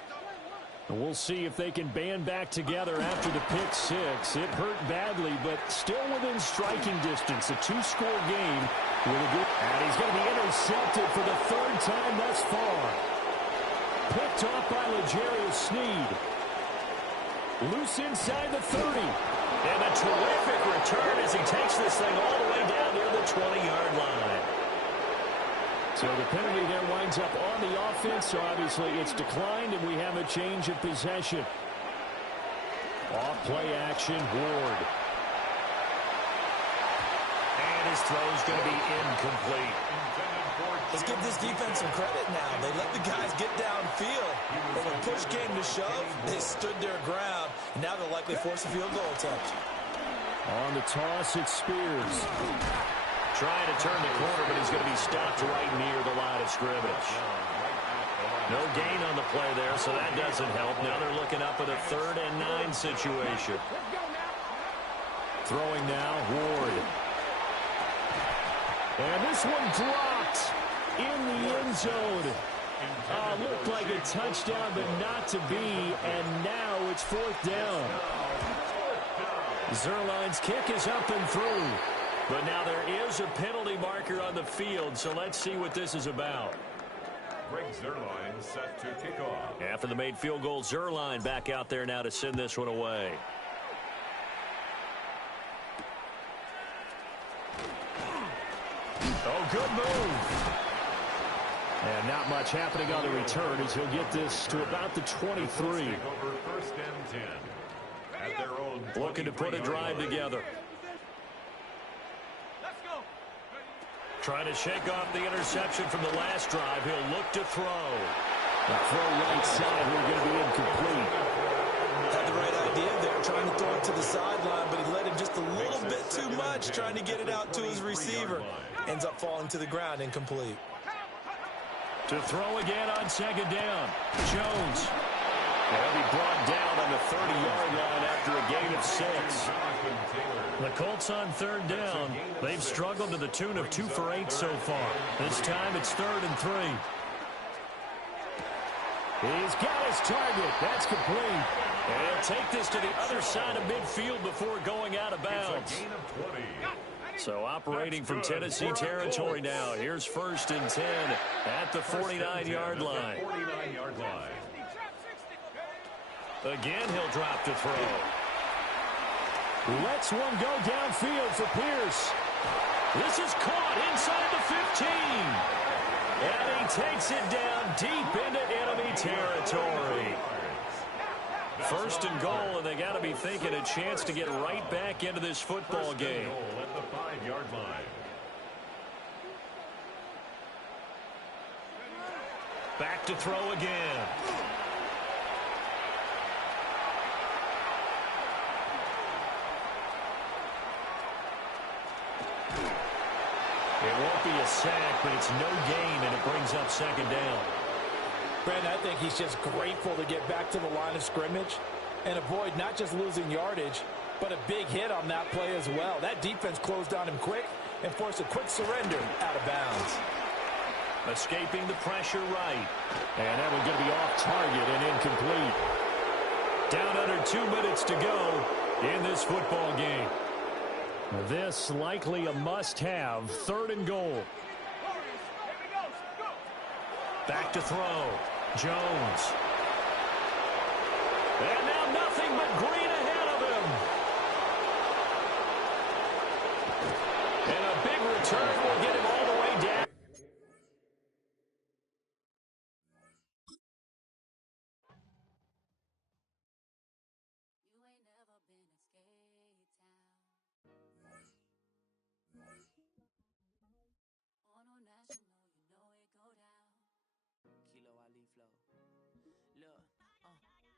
And we'll see if they can band back together after the pick six. It hurt badly, but still within striking distance. A two-score game with a good... And he's going to be intercepted for the third time thus far. Picked off by L'Jarius Sneed. Loose inside the 30. And a terrific return as he takes this thing all the way down near the 20-yard line. So the penalty there winds up on the offense, so obviously it's declined, and we have a change of possession. Off play action, Ward. And his throw's going to be incomplete. Let's give this defense some credit now. They let the guys get downfield, but when push came to shove, they stood their ground, and now they'll likely force a field goal attempt. On the toss, it's Spears. Trying to turn the corner, but he's going to be stopped right near the line of scrimmage. No gain on the play there, so that doesn't help. Now they're looking up at a 3rd and 9 situation. Throwing now, Ward. And this one dropped in the end zone. Looked like a touchdown, but not to be, and now it's 4th down. Zerline's kick is up and through. But now there is a penalty marker on the field, so let's see what this is about. Greg Zerline set to kick off. After the made field goal, Zerline back out there now to send this one away. Oh, good move. And not much happening on the return as he'll get this to about the 23. First and 10 at their own. Looking to put a drive together. Trying to shake off the interception from the last drive. He'll look to throw. The throw right side, we're going to be incomplete. Had the right idea there, trying to throw it to the sideline, but he let him just a little bit too much, trying to get it out to his receiver. Ends up falling to the ground, incomplete. To throw again on 2nd down. Jones. He'll be brought down on the 30-yard line after a gain of 6. The Colts on 3rd down. They've struggled to the tune of 2 for 8 so far. This time it's 3rd and 3. He's got his target. That's complete. And he'll take this to the other side of midfield before going out of bounds. So operating from Tennessee territory now. Here's 1st and 10 at the 49-yard line. Again, he'll drop to throw. Lets one go downfield for Pierce. This is caught inside the 15. And he takes it down deep into enemy territory. First and goal, and they got to be thinking a chance to get right back into this football game. At the 5-yard line. Back to throw again. It won't be a sack, but it's no gain, and it brings up second down. Brandon, I think he's just grateful to get back to the line of scrimmage and avoid not just losing yardage, but a big hit on that play as well. That defense closed on him quick and forced a quick surrender out of bounds. Escaping the pressure right. And that one's going to be off target and incomplete. Down under 2 minutes to go in this football game. This likely a must-have. Third and goal. Back to throw. Jones. And now nothing but green ahead of him. And a big return will get him all the way down.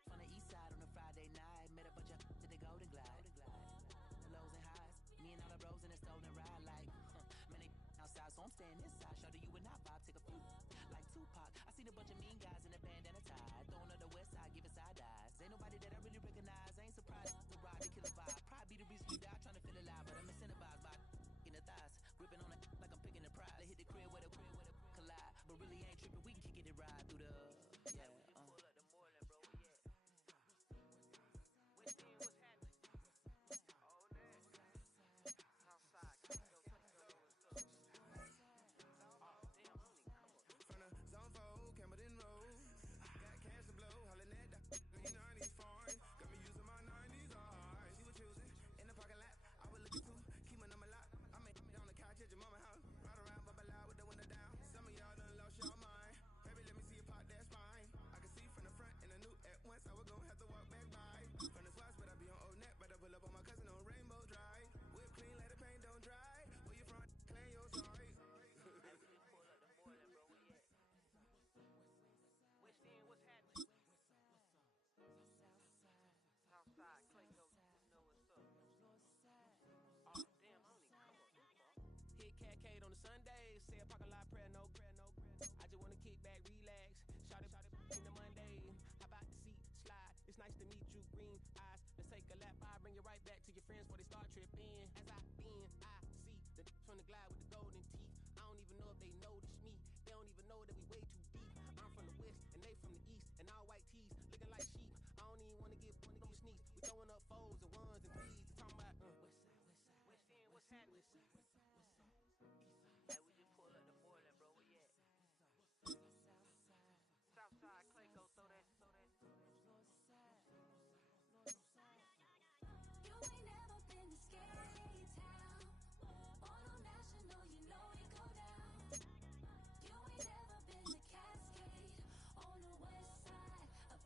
From the east side on a Friday night, met a bunch of to the Golden Glide. The lows and highs, me and all the bros in a stolen ride like, man, they outside, so I'm staying inside. Show you and I vibe, take a few, like Tupac. I seen a bunch of mean guys in a bandana tie, throwing up the west side, giving side eyes. Ain't nobody that I really recognize, I ain't surprised. The ride, the killer vibe, probably be the reason you die, trying to feel alive, but I'm incentivized by in the thighs, gripping on it like I'm picking the pride. They hit the crib with a collide, but really ain't tripping. We can kick it and ride through the, yeah. On the Sundays, say a parking lot prayer, no. I just wanna kick back, relax. Shout it in the Monday. How about the seat slide? It's nice to meet you, green eyes. Let's take a lap. I bring you right back to your friends before they start tripping. As I see the from the glide with the golden teeth. I don't even know if they notice me. They don't even know that we way too deep. I'm from the west and they from the east, and all white tees looking like sheep. I don't even wanna get one of them sneaks. We throwing up fours and ones and threes. We talking about west end, what's happening? Yeah, we just pull up the Portland, bro. Where you at? Southside, Clayco, throw that. You ain't never been to Scary Town. Auto National, you know it go down. You ain't never been to Cascade on the west side of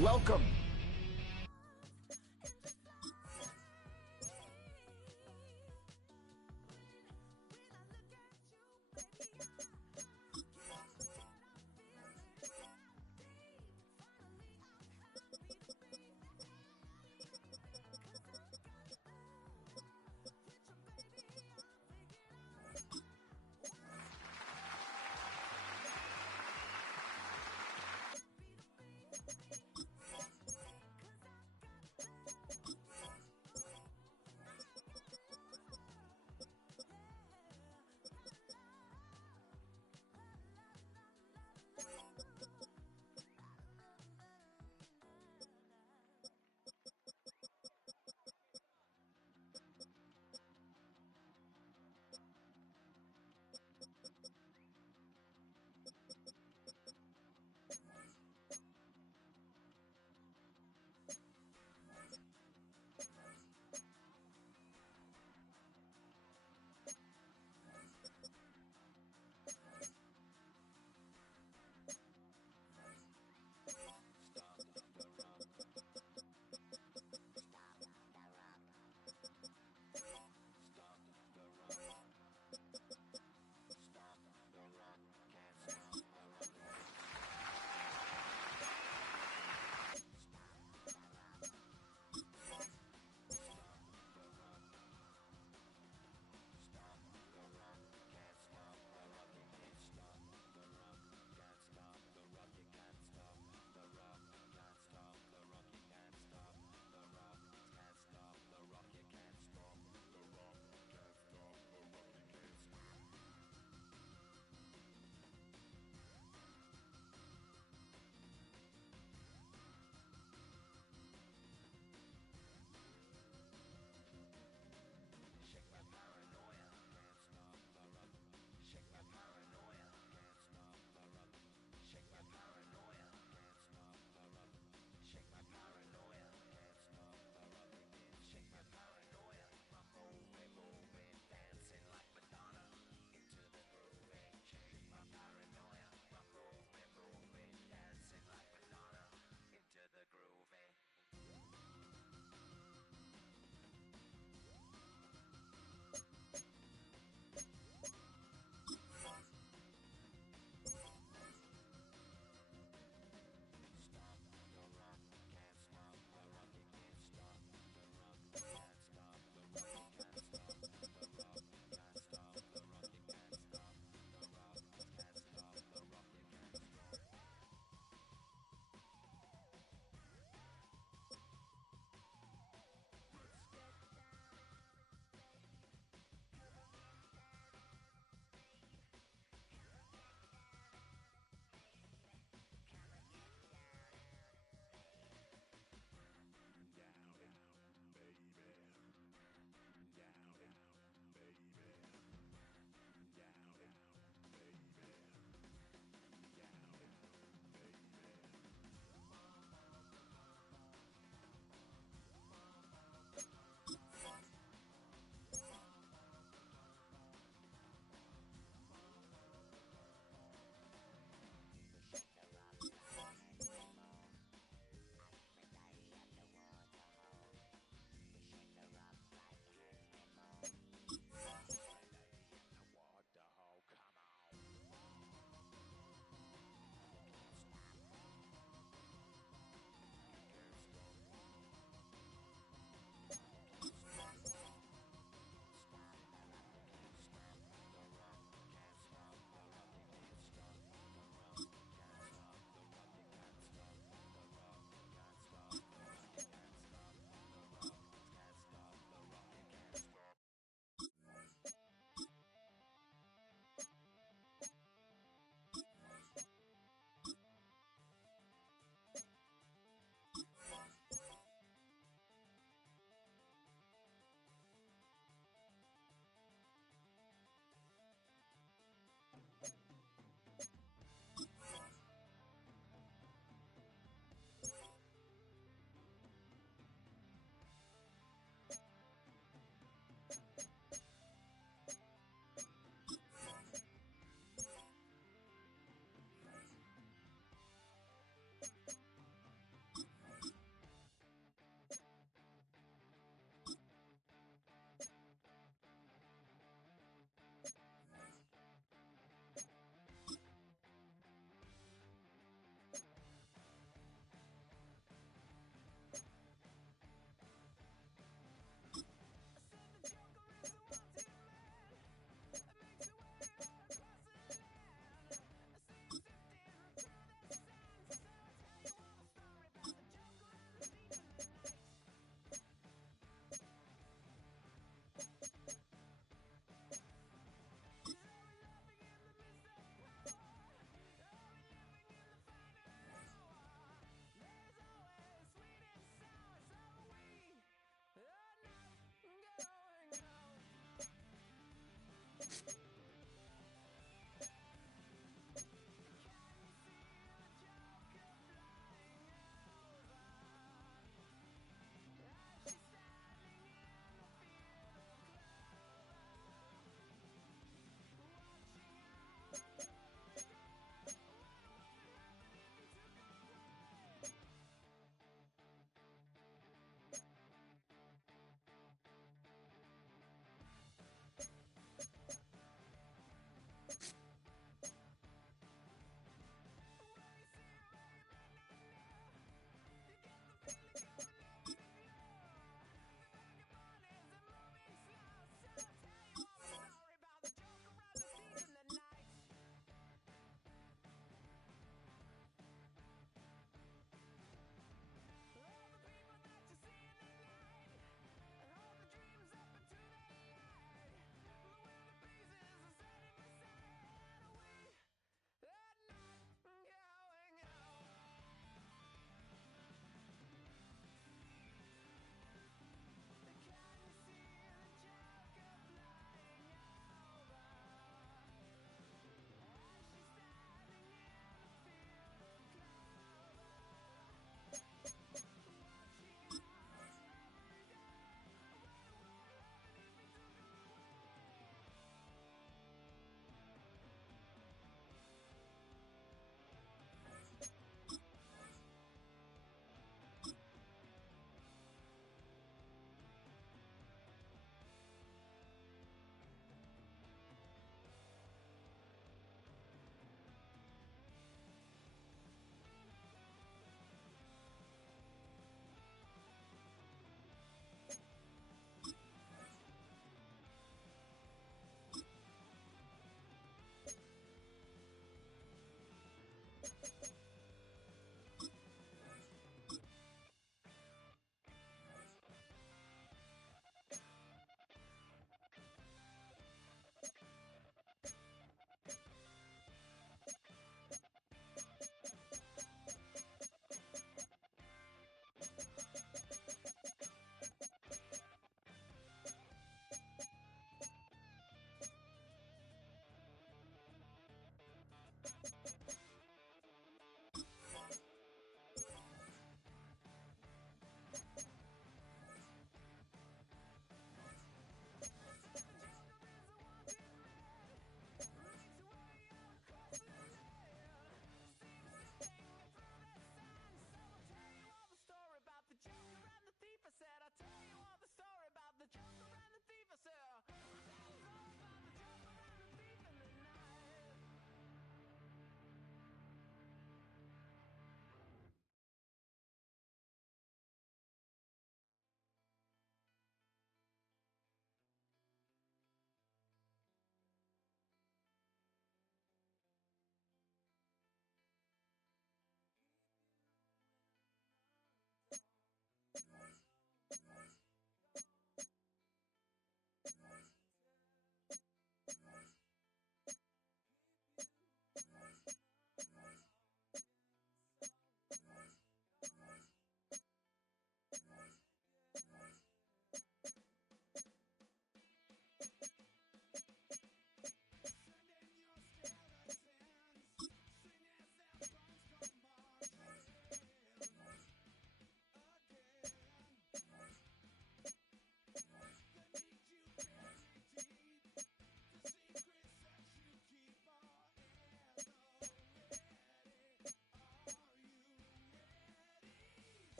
welcome.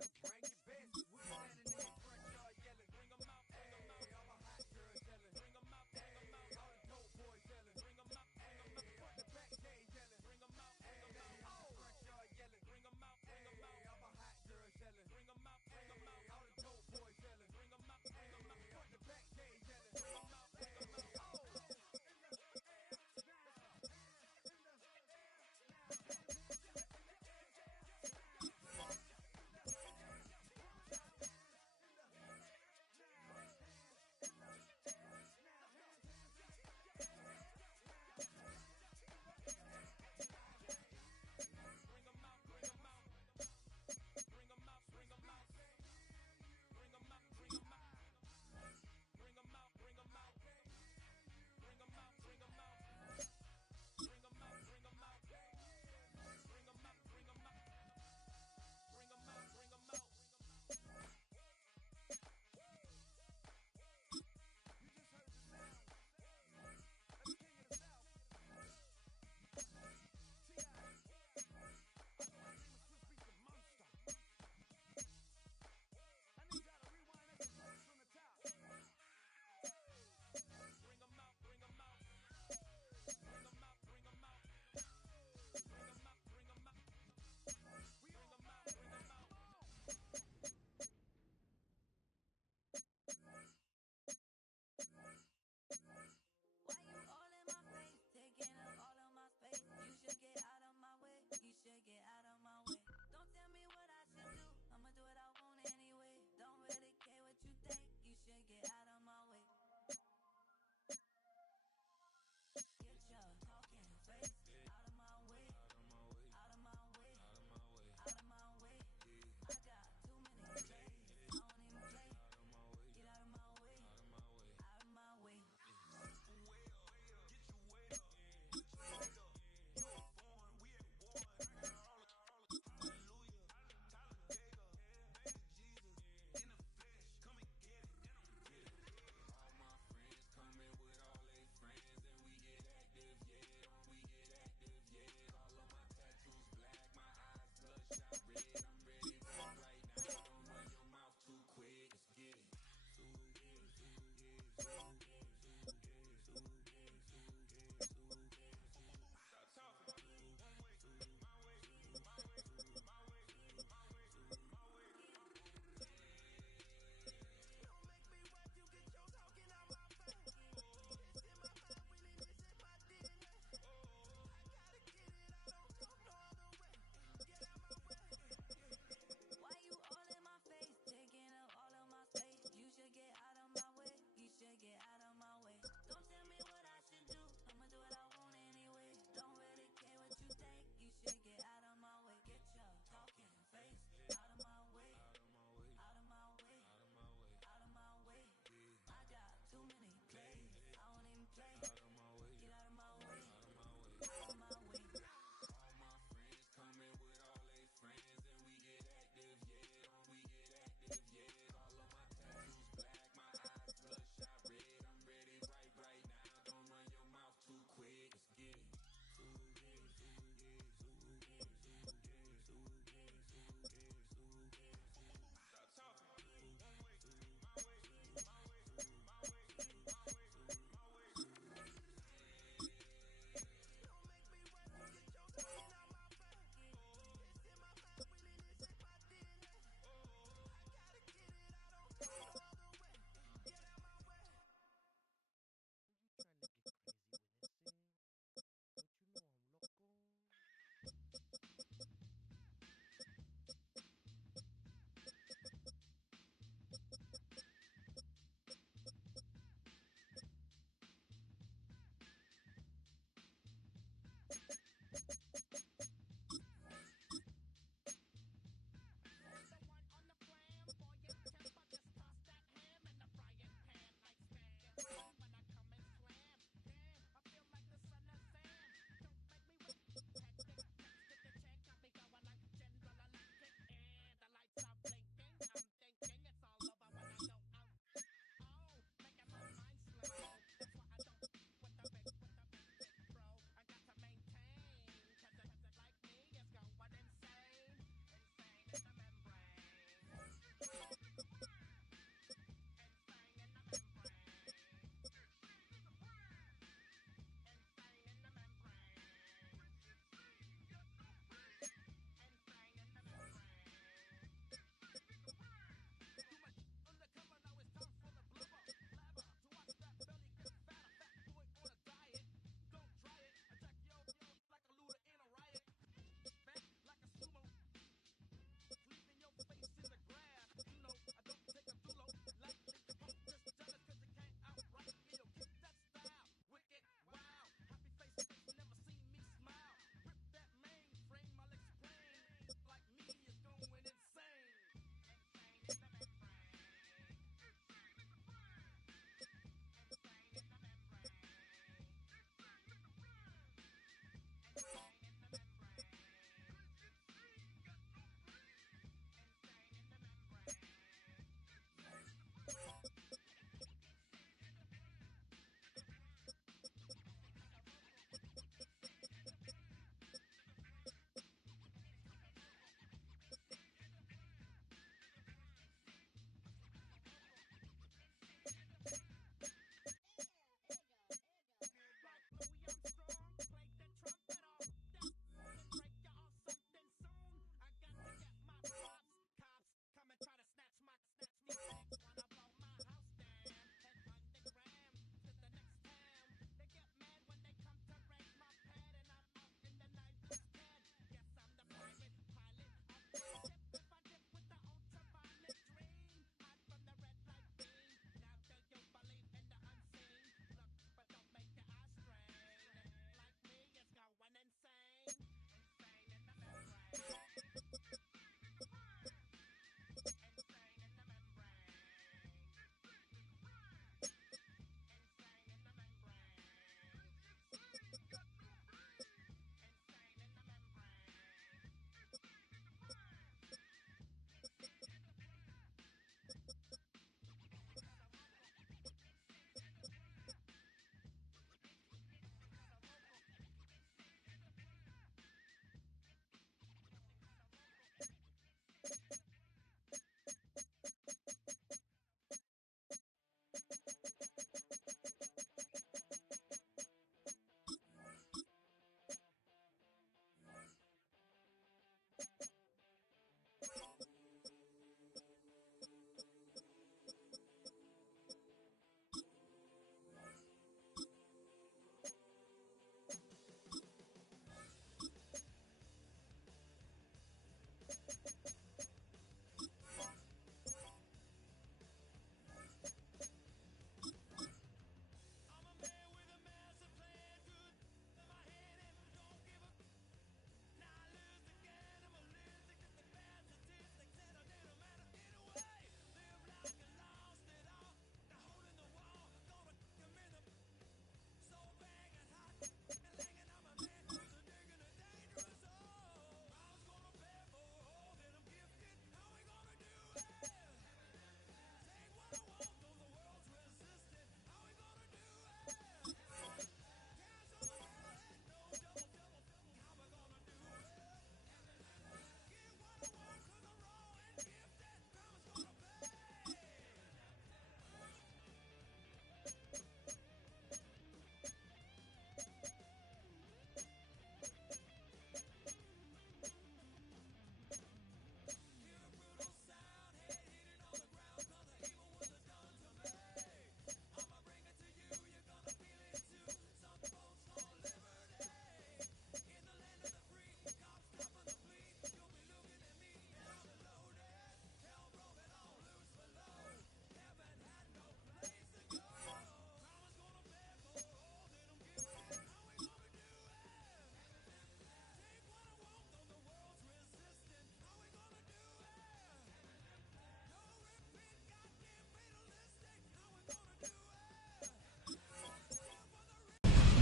better bring your best. We're standing in the front yard yelling, bring 'em out, bring 'em out. All my hot girls yelling, bring 'em out, bring 'em out. All the dope boys yelling, bring 'em out, bring 'em out. Front the back gate yelling, bring 'em out, bring 'em out. All the front yard yelling, bring 'em out, bring 'em out. All my hot girls yelling, bring 'em out, bring 'em out. All the dope boys yelling, bring 'em out, bring 'em out. Front the back gate yelling, bring 'em out, bring 'em out.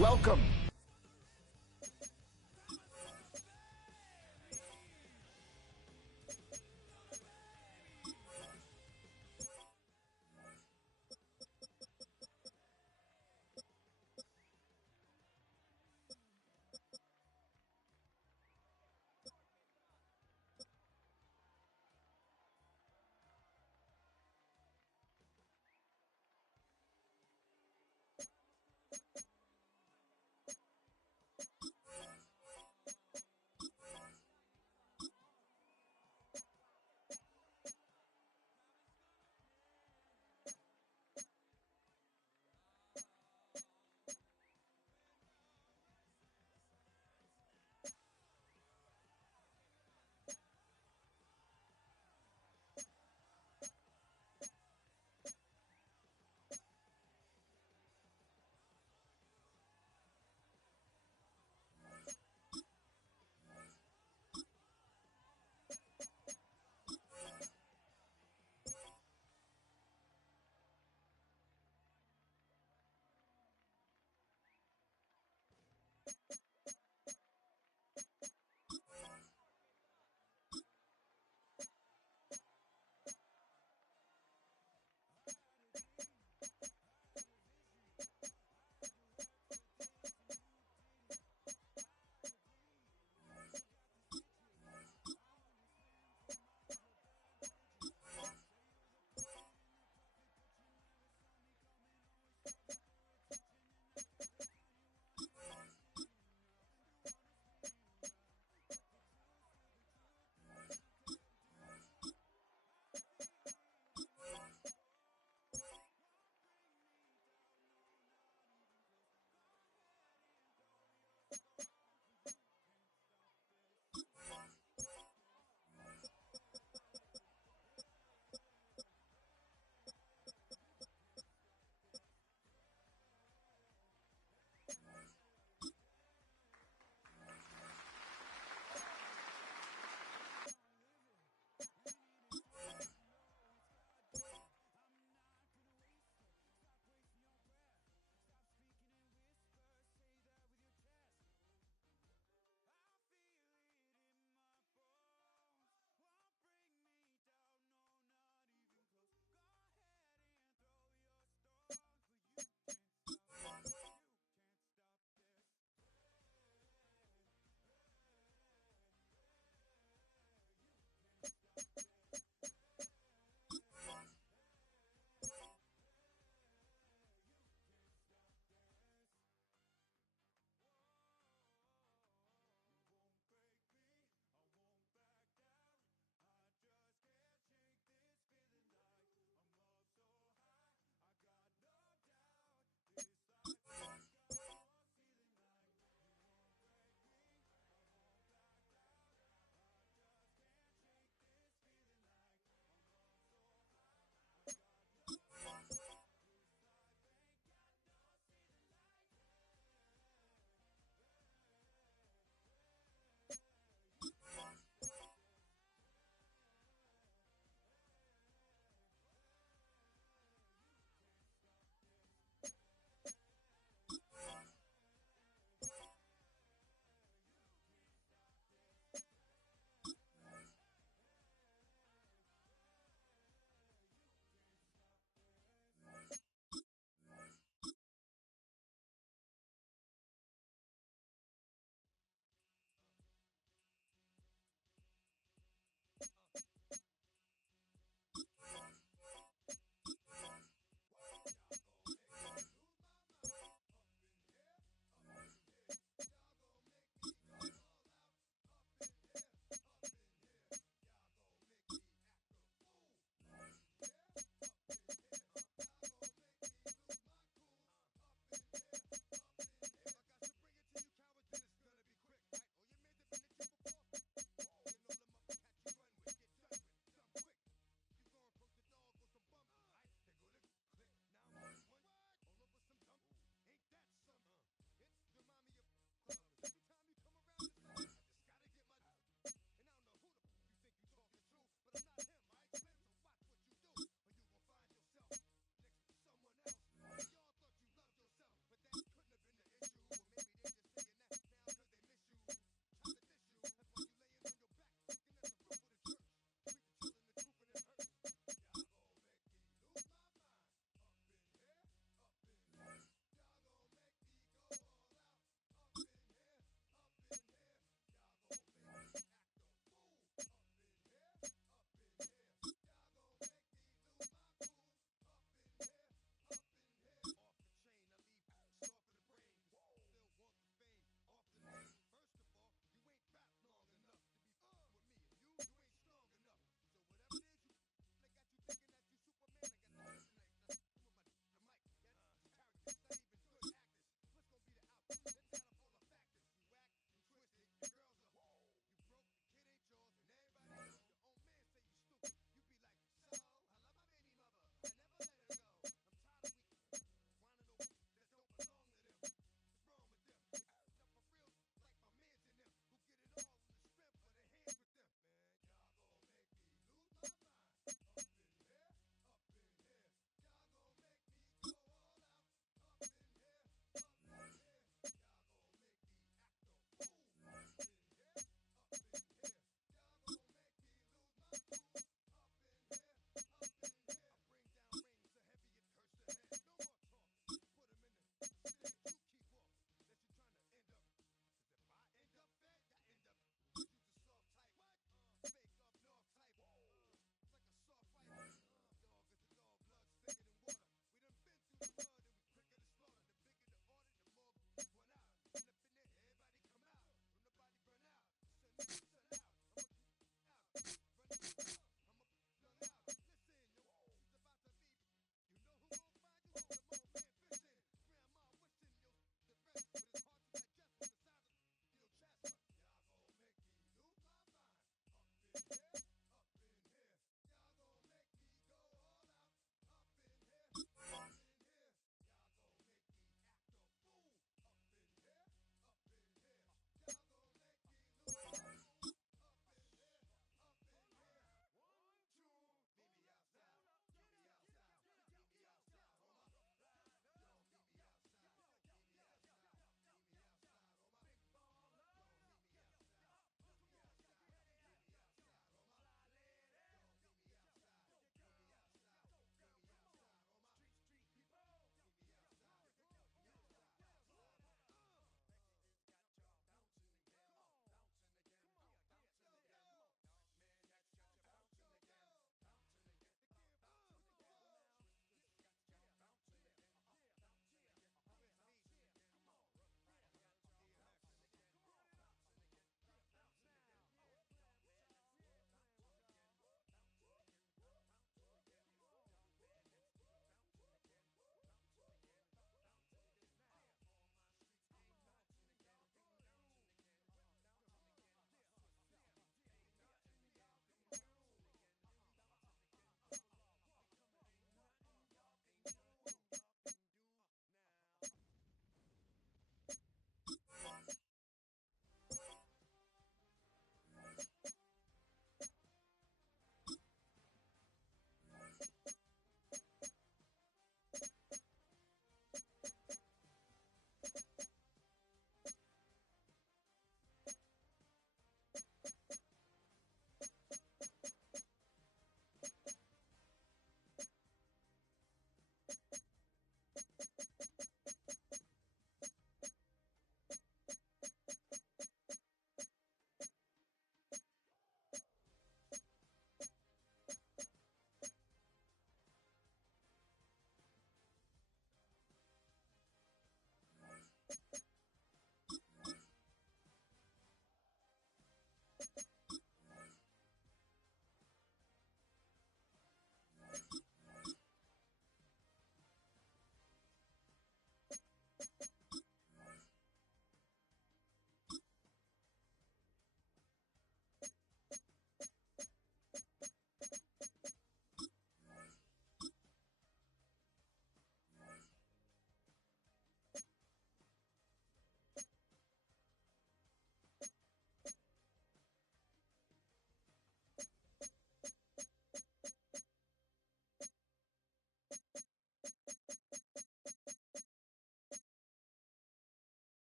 welcome.